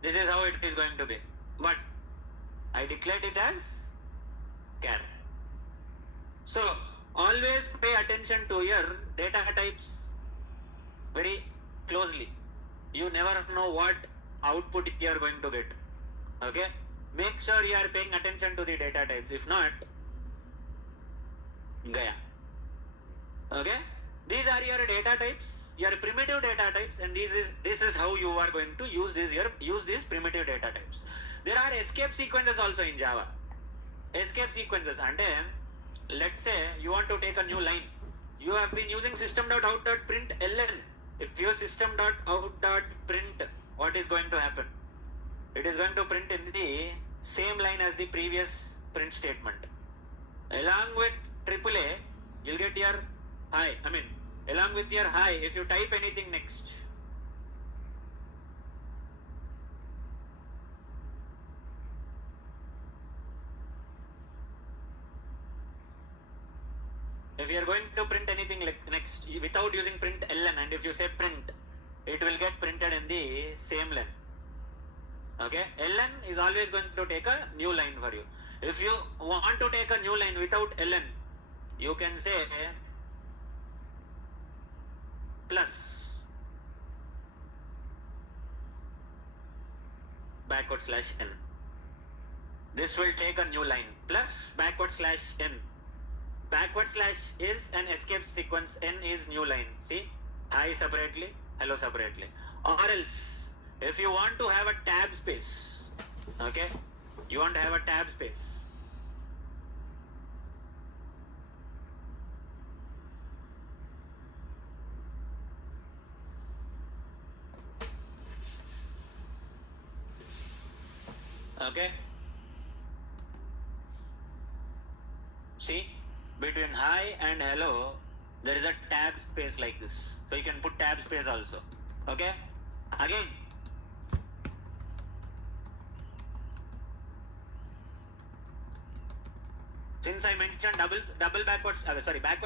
this is how it is going to be but I declared it as char so always pay attention to your data types very closely you never know what output you are going to get okay make sure you are paying attention to the data types if not gaya okay these are your data types your primitive data types and this is how you are going to use these primitive data types there are escape sequences also in java escape sequences ante let's say you want to take a new line you have been using system.out.println if your system.out.print what is going to happen it is going to print in the same line as the previous print statement. Along with AAA, you'll get your hi. I mean, along with your hi, if you type anything next. If you are going to print anything like next without using print ln, and if you say print, it will get printed in the same line. Okay, ln is always going to take a new line for you. If you want to take a new line without ln, you can say plus backward slash n. This will take a new line. Plus backward slash n. Backward slash is an escape sequence, n is new line. See, hi separately, hello separately. Or else, if you want to have a tab space, okay, you want to have a tab space. Okay, see, between hi and hello, there is a tab space like this. So you can put tab space also. Okay, again, since I mentioned backward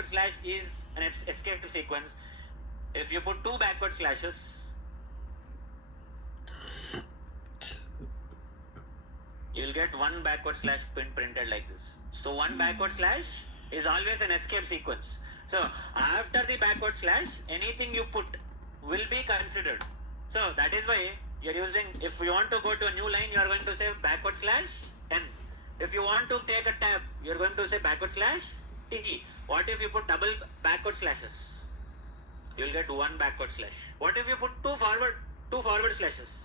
slash is an escape sequence. If you put two backward slashes, you will get one backward slash printed like this. So one backward slash is always an escape sequence. So after the backward slash, anything you put will be considered. So that is why you're using, if you want to go to a new line, you are going to say backward slash n. If you want to take a tab, you're going to say backward slash t. What if you put double backward slashes? You will get one backward slash. What if you put two forward slashes?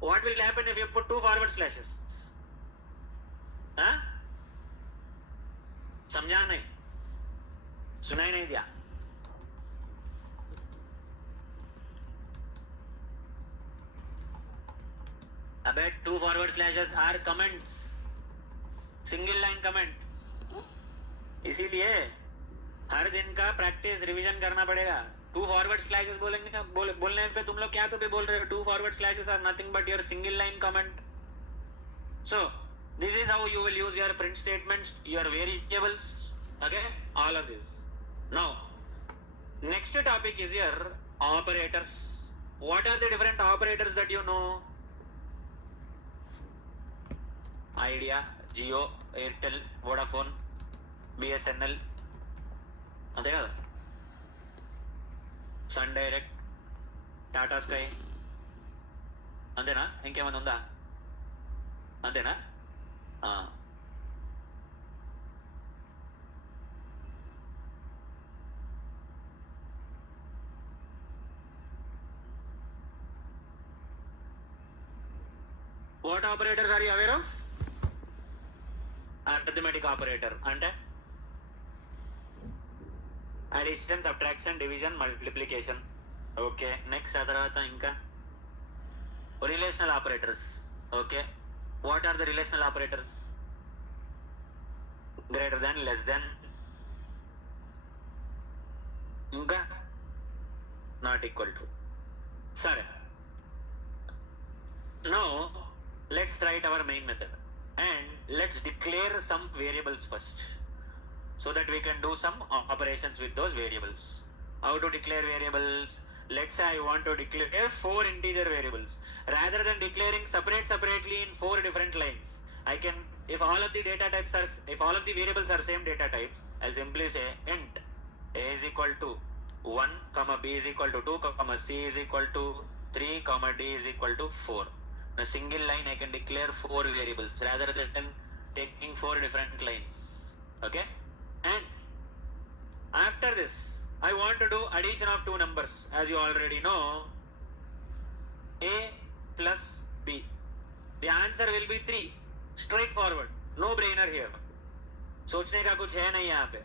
What will happen if you put two forward slashes? हाँ? समझा नहीं, सुनाई नहीं दिया. अबे two forward slashes are comments, single line comment. इसीलिए हर दिन का प्रैक्टिस रिवीजन करना पड़ेगा. टू फॉरवर्ड स्लैशेस बोलेंगे बोलने पे तुम लोग क्या तो भी बोल रहे हो. Two forward slashes are nothing but your single line comment. So this is how you will use your print statements, your variables. Okay, all of this. Now, next topic is your operators. What are the different operators that you know? Idea, Jio, Airtel, Vodafone, BSNL. అంతే కదా. Sun direct, Tata sky, అంతేనా? ఇంకేమైనా ఉందా? అంతేనా? What operators are you aware of? Arithmetic operator అంటే addition, subtraction, division, multiplication. Okay, next ఆ తర్వాత ఇంకా relational operators. Okay, what are the relational operators? Greater than, less than, ఇంకా not equal to. సరే, now let's write our main method and let's declare some variables first so that we can do some operations with those variables. How to declare variables? Let's say I want to declare 4 integer variables. Rather than declaring separately in 4 different lines, I can, if all of the variables are same data types, I'll simply say int a is equal to 1, comma b is equal to 2, comma c is equal to 3, comma d is equal to 4. In a single line I can declare 4 variables rather than taking 4 different lines. Okay, and after this I want to do addition of 2 numbers. As you already know, a plus b, the answer will be 3. Straightforward, no brainer here. सोचने का कुछ है नहीं यहाँ पे.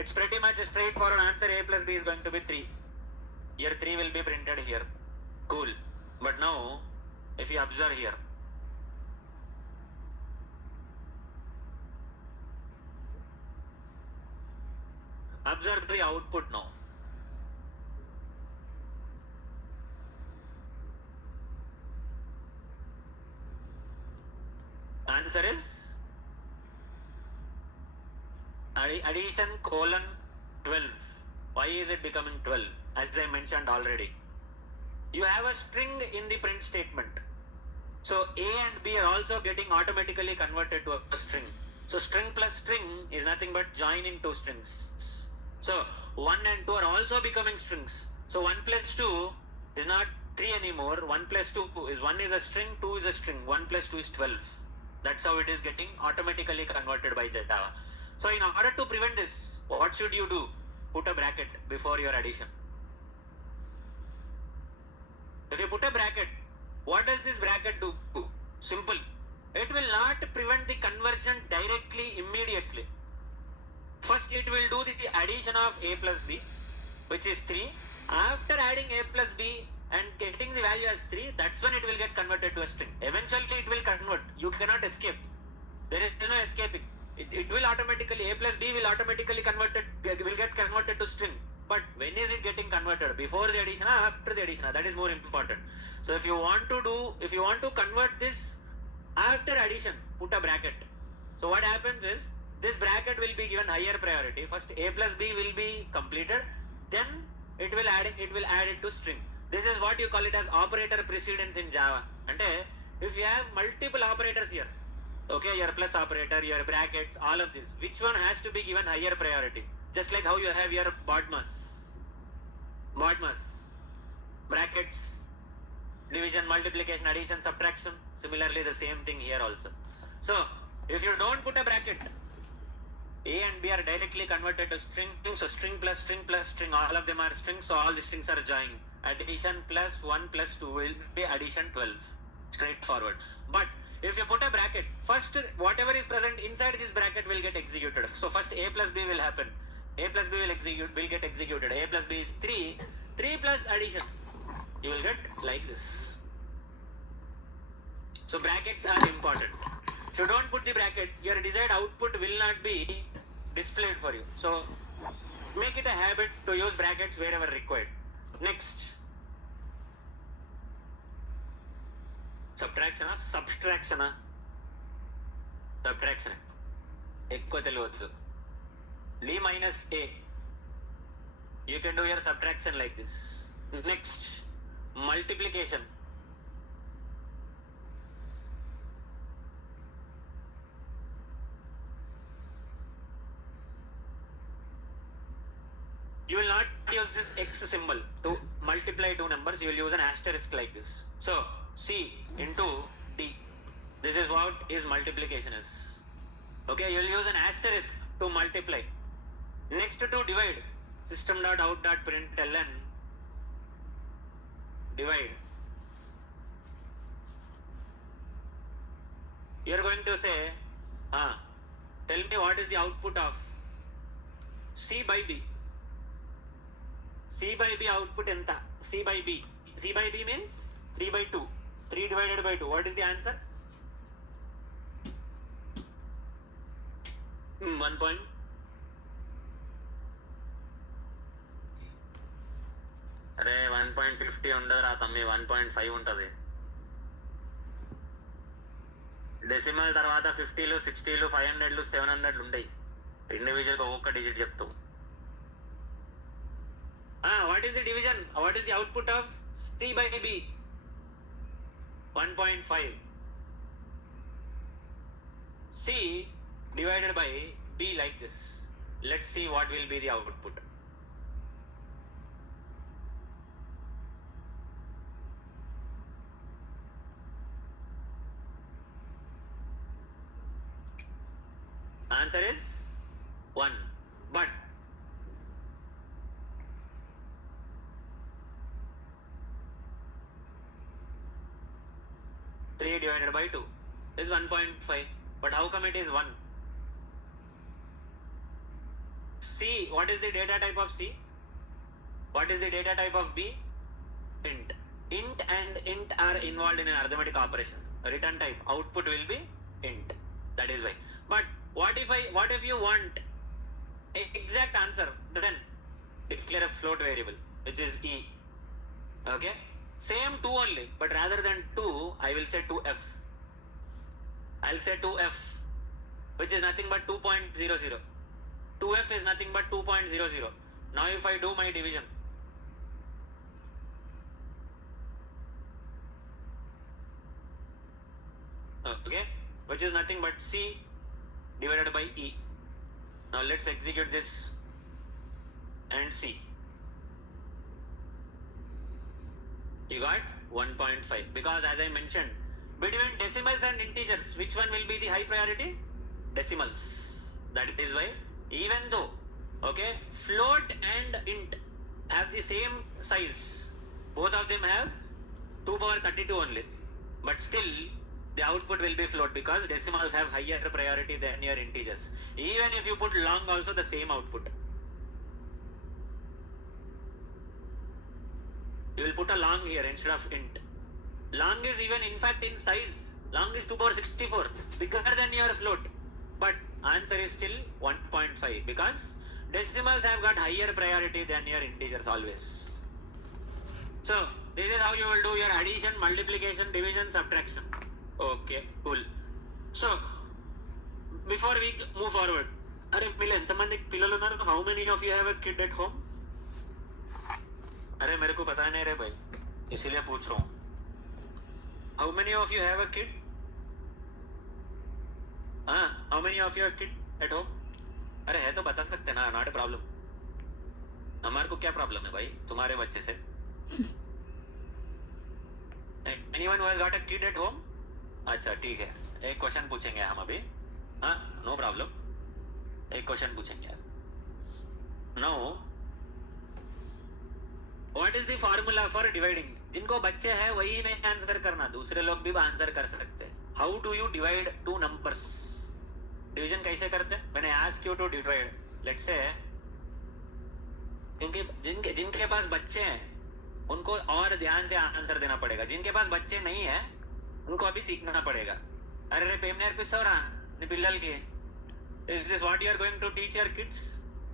It's pretty much a straightforward answer. A plus b is going to be 3. Here 3 will be printed here. Cool. But now, if you observe here, observe the output now. Answer is addition colon 12. Why is it becoming 12? As I mentioned already. You have a string in the print statement. So A and B are also getting automatically converted to a string. So string plus string is nothing but joining two strings. So 1 and 2 are also becoming strings. So 1 plus 2 is not 3 anymore. 1 plus 2 is 1 is a string, 2 is a string. 1 plus 2 is 12. That's how it is getting automatically converted by Java. So in order to prevent this, what should you do? Put a bracket before your addition. If you put a bracket, what does this bracket do? Simple. It will not prevent the conversion directly, immediately. First, it will do the addition of A plus B, which is 3. After adding A plus B and getting the value as 3, that's when it will get converted to a string. Eventually, it will convert. You cannot escape. There is no escaping. It will automatically, A plus B will automatically will get converted to string. But when is it getting converted? Before the addition or after the addition? That is more important. So if you want to convert this after addition, put a bracket. So what happens is, this bracket will be given higher priority. First A plus B will be completed, then it will add it to string. This is what you call it as operator precedence in Java. And if you have multiple operators here, okay, your plus operator, your brackets, all of this, which one has to be given higher priority? Just like how you have your BODMAS, brackets, division, multiplication, addition, subtraction. Similarly, the same thing here also. So, if you don't put a bracket, A and B are directly converted to string. So, string plus string, all of them are strings. So, all the strings are joined. Addition plus 1 plus 2 will be addition 12. Straightforward. But if you put a bracket, first whatever is present inside this bracket will get executed. So, first A plus B will happen. A plus B will get executed. A plus B is 3. 3 plus addition. You will get like this. So brackets are important. If you don't put the bracket, your desired output will not be displayed for you. So make it a habit to use brackets wherever required. Next. Subtraction, subtraction. ఎక్కువ తెలియదు. D minus A. You can do your subtraction like this. Next, multiplication. You will not use this X symbol to multiply two numbers. You will use an asterisk like this. So, C into D. This is what is multiplication is. Okay, you will use an asterisk to multiply. Next, to divide, system.out.println divide. You are going to say, tell me what is the output of C by B. C by B output enta? C by B. C by B means 3 by 2. 3 divided by 2. What is the answer? 1 point. అరే 1.50 ఉండదురా తమ్మి, 1.5 ఉంటుంది. Decimal తర్వాత 50లు 60లు 500లు 700లు ఉంటాయి. ఇండివిజువల్గా ఒక్క digit చెప్తాం. What is the division? What is the output of C by B? 1.5. C divided by B like this. Let's see what will be the output. Answer is 1. But three divided by 2 is 1.5. But how come it is 1? C, what is the data type of C? What is the data type of B? Int. int and int are involved in an arithmetic operation. Return type output will be int. That is why. But what if you want exact answer? Then declare a float variable which is e. Okay, same 2 only, but rather than 2 I will say 2f. I'll say 2f, which is nothing but 2.00. 2f is nothing but 2.00. Now if I do my division, okay, which is nothing but c divided by e. Now let's execute this and see. You got 1.5, because as I mentioned, between decimals and integers, which one will be the high priority? Decimals. That is why, even though, okay, float and int have the same size, both of them have 2 power 32 only, but still the output will be float, because decimals have higher priority than your integers. Even if you put long, also the same output. You will put a long here instead of int. Long is even in fact in size. Long is 2 power 64, bigger than your float. But answer is still 1.5, because decimals have got higher priority than your integers always. So this is how you will do your addition, multiplication, division, subtraction. Okay, cool. So before we move forward, अरे मिले ఎంతమంది పిల్లలు ఉన్నారు? How many of you have a kid at home? अरे मेरे को पता नहीं रे भाई, इसीलिए पूछ रहा हूँ. How many of you have a kid? हाँ, how many of you have a kid at home? अरे है तो बता सकते ना, not a problem. हमारे को क्या प्रॉब्लम है भाई तुम्हारे बच्चे से? Anyone who has got a kid at home? अच्छा ठीक है, एक क्वेश्चन पूछेंगे हम अभी. हाँ, नो प्रॉब्लम. एक क्वेश्चन पूछेंगे. Now, what is the formula for dividing? जिनको बच्चे हैं वही में आंसर करना, दूसरे लोग भी आंसर कर सकते हैं. How do you divide two numbers? Division कैसे करते हैं? When I ask you to divide, let's say, जिनके पास बच्चे हैं उनको और ध्यान से आंसर देना पड़ेगा. जिनके पास बच्चे नहीं है उनको अभी सीखना पड़ेगा. अरे पेम नेर्पिस्तवरा नी पिल्ललकी. Is this what you are going to teach your kids?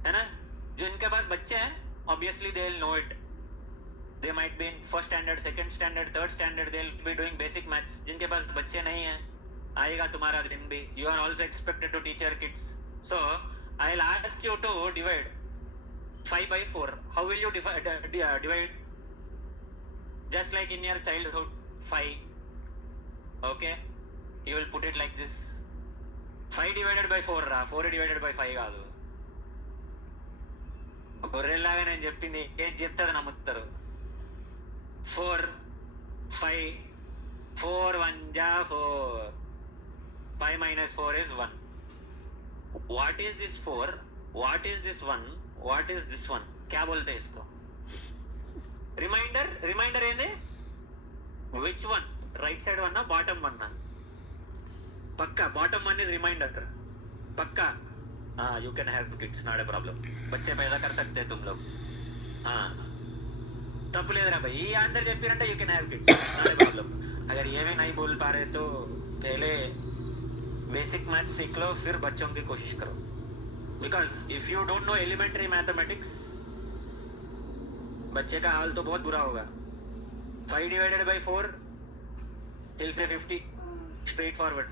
है ना? जिनके पास बच्चे हैं obviously they will know it. They might be in first standard, second standard, third standard. They will be doing basic maths. जिनके पास बच्चे नहीं हैं, आएगा तुम्हारा दिन भी. You are also expected to teach your kids. So I'll ask you to divide 5 by 4. How will you divide? Just like in your childhood, 5. Okay, you will put it like this. 5 divided by 4 రా, 4 divided by 5 కాదు. గొర్రెల్లాగా నేను చెప్పింది ఏది చెప్తే అది నమ్ముతారు. 4, 5, 4 1 जा 4. 5 minus 4 is 1. What is this 4? What is this 1? What is this 1? क्या बोलते हैं इसको? रिमाइंडर ఏంది? Which one? Right side one ना bottom one ना? पक्का bottom one is reminder. पक्का. हाँ, you can have kids, not a problem. बच्चे पैदा कर सकते हैं तुम लोग. हाँ, तब लेदरा भाई ये answer చెప్పిరంటే you can have kids, not a problem. अगर ये भी नहीं बोल पा रहे तो पहले बेसिक मैथ्स सीख लो, फिर बच्चों की कोशिश करो. Because if you don't know elementary mathematics, बच्चे का हाल तो बहुत बुरा होगा. 5 divided by 4 till say 50, straight forward.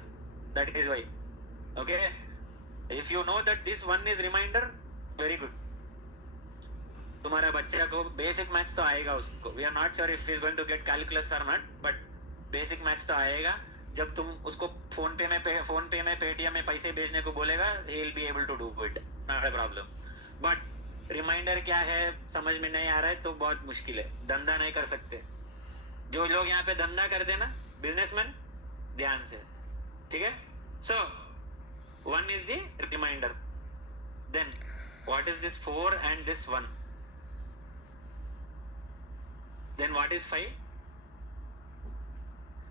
That is why. Okay, if you know that this one is reminder, very good. तुम्हारा बच्चा को बेसिक मैथ्स तो आएगा उसको. We are not sure if he is going to get calculus or not, but basic maths तो आएगा. जब तुम उसको फोन पे में पेटीएम में पैसे भेजने को बोलेगा, he will be able to do it, not a problem. But remainder क्या है समझ में नहीं आ रहा है तो बहुत मुश्किल है. धंधा नहीं कर सकते. जो लोग यहाँ पे धंधा करते हैं ना, बिजनेसमैन, ध्यान से, ठीक है. So 1 is the reminder. Then what is this 4 and this 1? Then what is 5?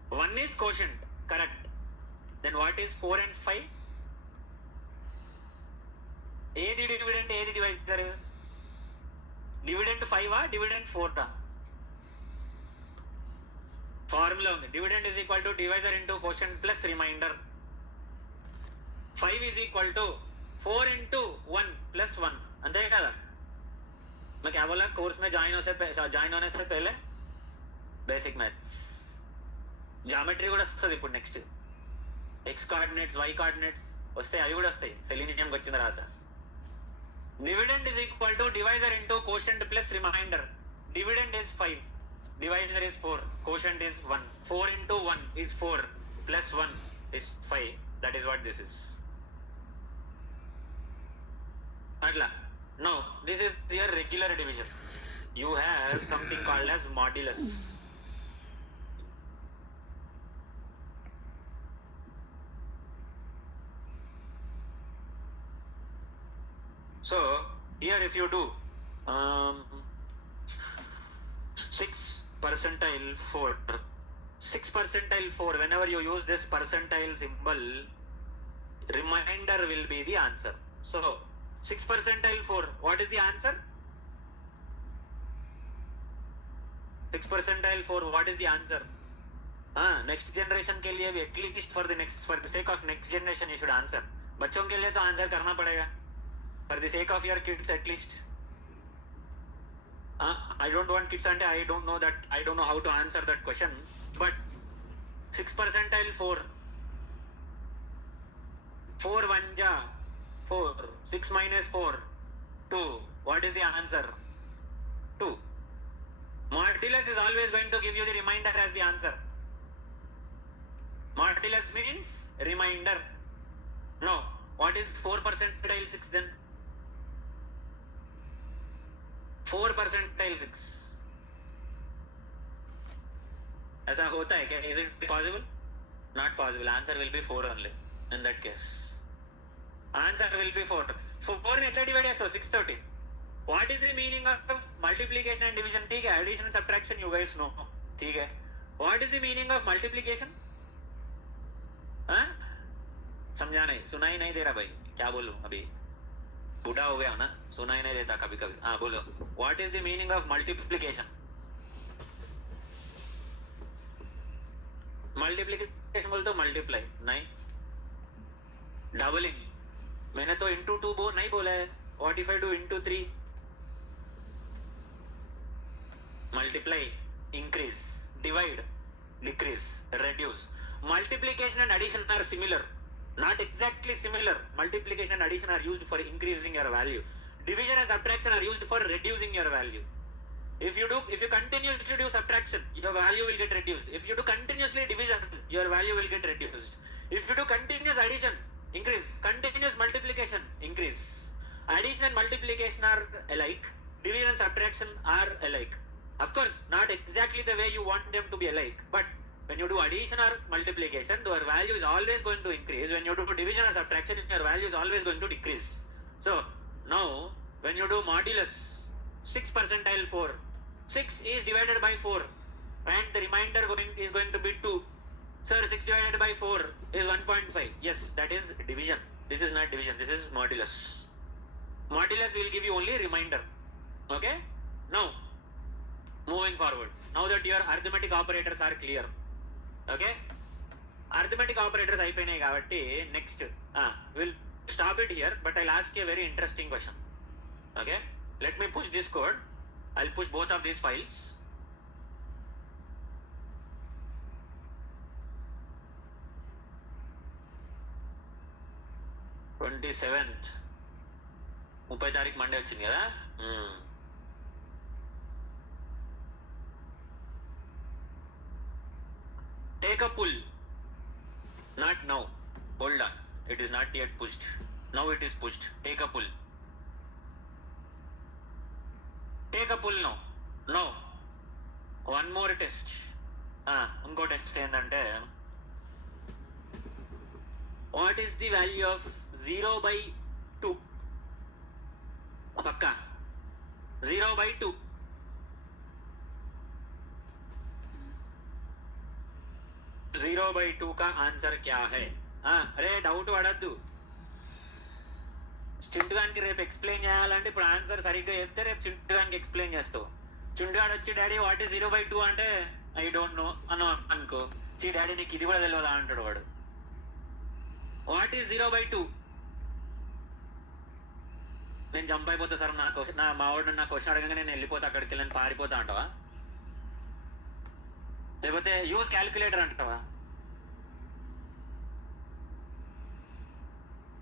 1 is quotient, correct. Then what is 4 and 5? ఏది డివిడెంట్ ఏది డివైజర్? Dividend 5 dividend 4. ఫార్ములా ఉంది. Dividend is equal to divisor into question plus remainder. 5 is equal to 4 into 1 plus 1, अंते కదా. मैं क्या बोला, course में join होने से पहले बेसिक मैथ्स జామెట్రీ కూడా వస్తుంది. ఇప్పుడు next x coordinates, y coordinates వస్తాయి, అవి కూడా వస్తాయి సెలీనియంకి వచ్చిన తర్వాత. Dividend is equal to divisor into quotient plus remainder. Dividend is 5, divisor is 4, quotient is 1. 4 into 1 is 4 plus 1 is 5. That is what this is. Atla. Now, this is your regular division. You have something called as modulus. So, here if you do 6 percentile 4, 6 percentile 4, whenever you use this percentile symbol, remainder will be the answer. So, 6 percentile 4, what is the answer? 6 percentile 4, what is the answer? Next generation के लिए भी at least for the sake of next generation you should answer. बच्चों के लिए तो answer करना पड़ेगा. For the sake of your kids at least. I don't want kids and I don't know how to answer that question. But 6 percentile 4, 4 1 ja 4, 6 minus 4, 2. What is the answer? 2. Modulus is always going to give you the remainder as the answer. Modulus means remainder. No. What is 4 percentile 6 then? 4 percentile 6. ऐसा होता है क्या? Is it possible? Not possible. Answer will be 4 only in that case. Answer will be 4. 4 ने एट्ला divide చేస్తావు 6 తోటి. What is the meaning of multiplication and division? ठीक है, addition and subtraction you guys know. ठीक है. What is the meaning of multiplication? हाँ? समझा नहीं, सुनाई नहीं दे रहा भाई. क्या बोलूं अभी? बूढ़ा हो गया ना, सुनाई नहीं देता कभी कभी. हाँ बोलो. What is the meaning of multiplication? Multiplication बोल तो मल्टीप्लाई नहीं. डबलिंग मैंने तो इंटू 2 नहीं बोला है. What if I do into 3? Multiply, increase, divide, decrease, reduce. Multiplication and addition are similar, not exactly similar. Multiplication and addition are used for increasing your value. Division and subtraction are used for reducing your value. If you continuously do subtraction, your value will get reduced. If you do continuously division, your value will get reduced. If you do continuous addition, increase. Continuous multiplication, increase. Addition and multiplication are alike. Division and subtraction are alike. Of course, not exactly the way you want them to be alike, but when you do addition or multiplication, your value is always going to increase. When you do division or subtraction, your value is always going to decrease. So, now, when you do modulus, 6 percentile 4, 6 is divided by 4, and the remainder is going to be 2. Sir, 6 divided by 4 is 1.5. Yes, that is division. This is not division, this is modulus. Modulus will give you only remainder. Okay? Now, moving forward. Now that your arithmetic operators are clear. Okay, arithmetic operators అయిపోయినాయి కాబట్టి next will stop it here, but I'll ask a very interesting question. Okay, let me push this code. I'll push both of these files. Twenty 30 తారీఖు Monday వచ్చింది కదా. Take a pull. Not now. Hold on. It is not yet pushed. Now it is pushed. Take a pull. Take a pull now. No. One more test. Unko test ఏంటంటే, what is the value of 0/2? పక్కా 0/2. 0/2 का answer क्या है? అరే doubt పడద్దు. చింటుగానికి రేపు explain చేయాలంటే ఇప్పుడు answer సరిగ్గా చెప్తే రేపు చింటుగానికి ఎక్స్ప్లెయిన్ చేస్తావు. చింటుగాడు వచ్చి డాడీ వాట్ ఈస్ 0/2 అంటే ఐ డోంట్ నో అను అనుకో, చీ డాడీ నీకు ఇది కూడా తెలియదా అంటాడు వాడు. What is 0/2? నేను జంప్ అయిపోతా సార్, నా క్వశ్చన్ మా వాడు నా క్వశ్చన్ అడగంగా నేను వెళ్ళిపోతా, అక్కడికి వెళ్ళి పారిపోతా అంటావా? లేకపోతే యూజ్ క్యాలిక్యులేటర్ అంటావా?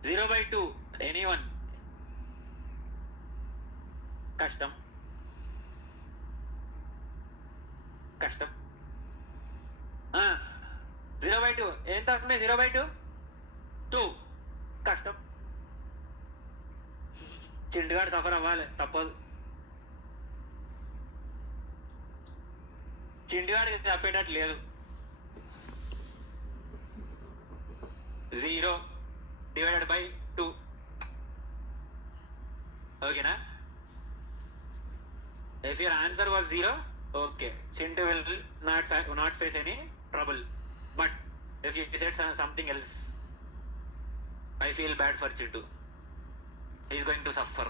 0/2 ఎనీవన్? కష్టం కష్టం. 0/2 ఏం తక్కువ? 0/2 2 కష్టం. చింటుగాడు సఫర్ అవ్వాలి, తప్పదు. చింటుగాడికి తప్పేటట్టు లేదు. 0/2 ఓకేనా? If your answer was 0, okay, Chintu will not face any trouble. But if you said something else, I feel bad for Chintu. He is going to suffer.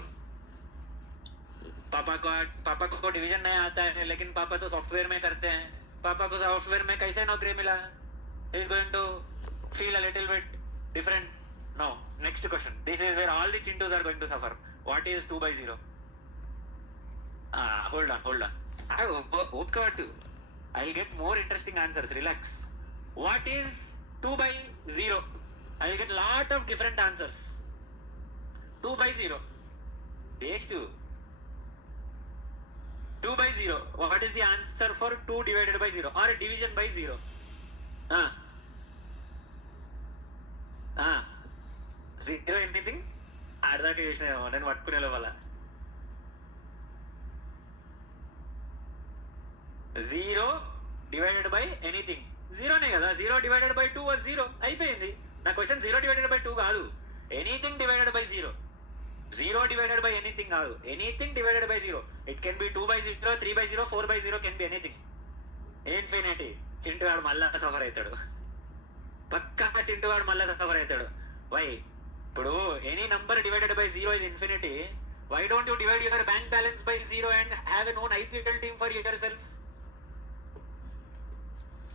पापा को डिवीजन नहीं आता है, लेकिन पापा तो सॉफ्टवेयर में करते हैं. पापा को सॉफ्टवेयर में कैसे नौकरी मिला? He is going to feel a little bit different. No. Next question. This is where all the Chintus are going to suffer. What is 2/0? Hold on. I hope to. I'll get more interesting answers. Relax. What is 2/0? I'll get lot of different answers. 2/0. Base 2. 2/0. What is the answer for 2 divided by 0 or division by 0? 0 anything? ఆడదాకా చేసిన నేను పట్టుకునే వాళ్ళ 0 divided by anything. 0నే కదా. 0 divided by 2 was 0. అయిపోయింది. నా question 0 divided by 2 కాదు, anything divided by 0. 0 divided by anything కాదు, anything divided by 0. It can be 2/0, 3/0, 4/0, can be anything. Infinity. చింటుగాడు మళ్ళా సఫర్ అవుతాడు, పక్కా చింటుగాడు మళ్ళా సఫర్ అవుతాడు. వై? ఇప్పుడు any number divided by 0 is infinity. Why don't you divide your bank balance by 0 and have an own IPL team for your self?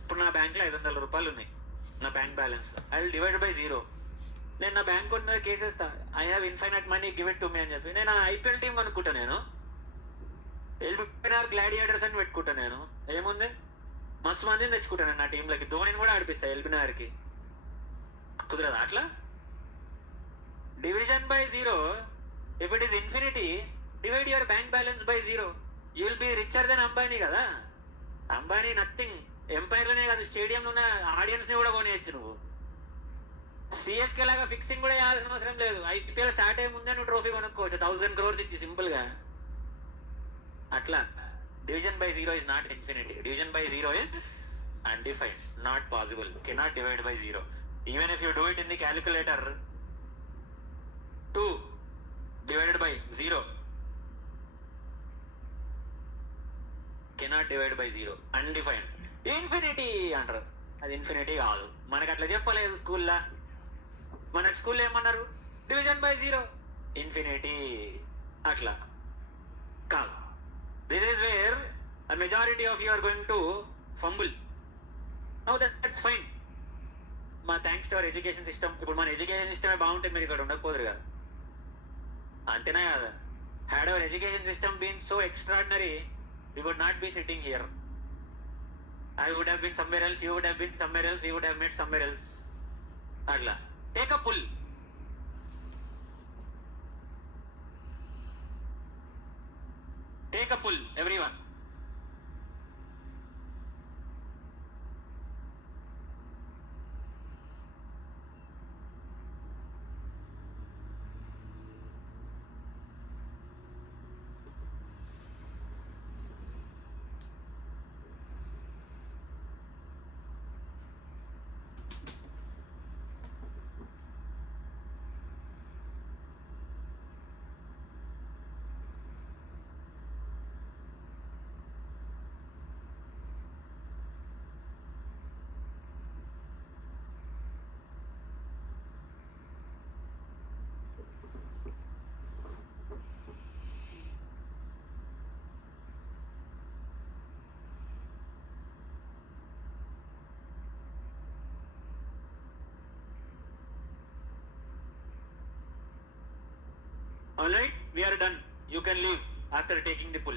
ఇప్పుడు నా బ్యాంక్లో 500 రూపాయలు ఉన్నాయి, నా bank balance. I will divide by 0. నేను నా బ్యాంక్ అకౌంట్ మీద కేసేస్తా, I have infinite money, give it to me అని చెప్పి. నేను ఐపీఎల్ టీం అనుకుంటా, నేను ఎల్బినార్ గ్లాడియేటర్స్ అని పెట్టుకుంటా. నేను ఏముంది, మస్తు మందిని తెచ్చుకుంటాను నా టీంలోకి. ధోనిని కూడా ఆడిపిస్తా ఎల్బినార్కి. కుదరదా అట్లా? Division by 0. If it is infinity, divide your bank balance by 0. You will be richer than Ambani కదా. అంబానీ నథింగ్. ఎంపైర్లోనే కాదు, స్టేడియంలో ఉన్న ఆడియన్స్ ని కూడా కొనేయచ్చు నువ్వు. సిఎస్కే లాగా ఫిక్సింగ్ కూడా చేయాల్సిన అవసరం లేదు. ఐపీఎల్ స్టార్ట్ అయ్యే ముందే నువ్వు ట్రోఫీ కొనుక్కోవచ్చు 1000 crores ఇచ్చి సింపుల్ గా. అట్లా division by 0 is not infinity. Division by 0 is undefined, not possible, cannot divide by 0. Even if you do it in the calculator, 2 divided by 0 cannot divide by 0. Undefined. Infinity అంటారు. అది infinity కాదు. మనకు అట్లా చెప్పలేదు స్కూల్లో. మనకు స్కూల్లో ఏమన్నారు? Division by 0 infinity. అట్లా కాదు. This is where a majority of you are going to fumble. Now that's fine. మా thanks to our education system. ఇప్పుడు మన ఎడ్యుకేషన్ సిస్టమే బాగుంటే మీరు ఇక్కడ ఉండకపోదురు కదా, అంతేనా కదా? Had our education system been so extraordinary, we would not be sitting here. I would have been somewhere else, you would have been somewhere else, we would have met somewhere else. Atla. Take a pull. Take a pull, everyone. All right, we are done. You can leave after taking the pull.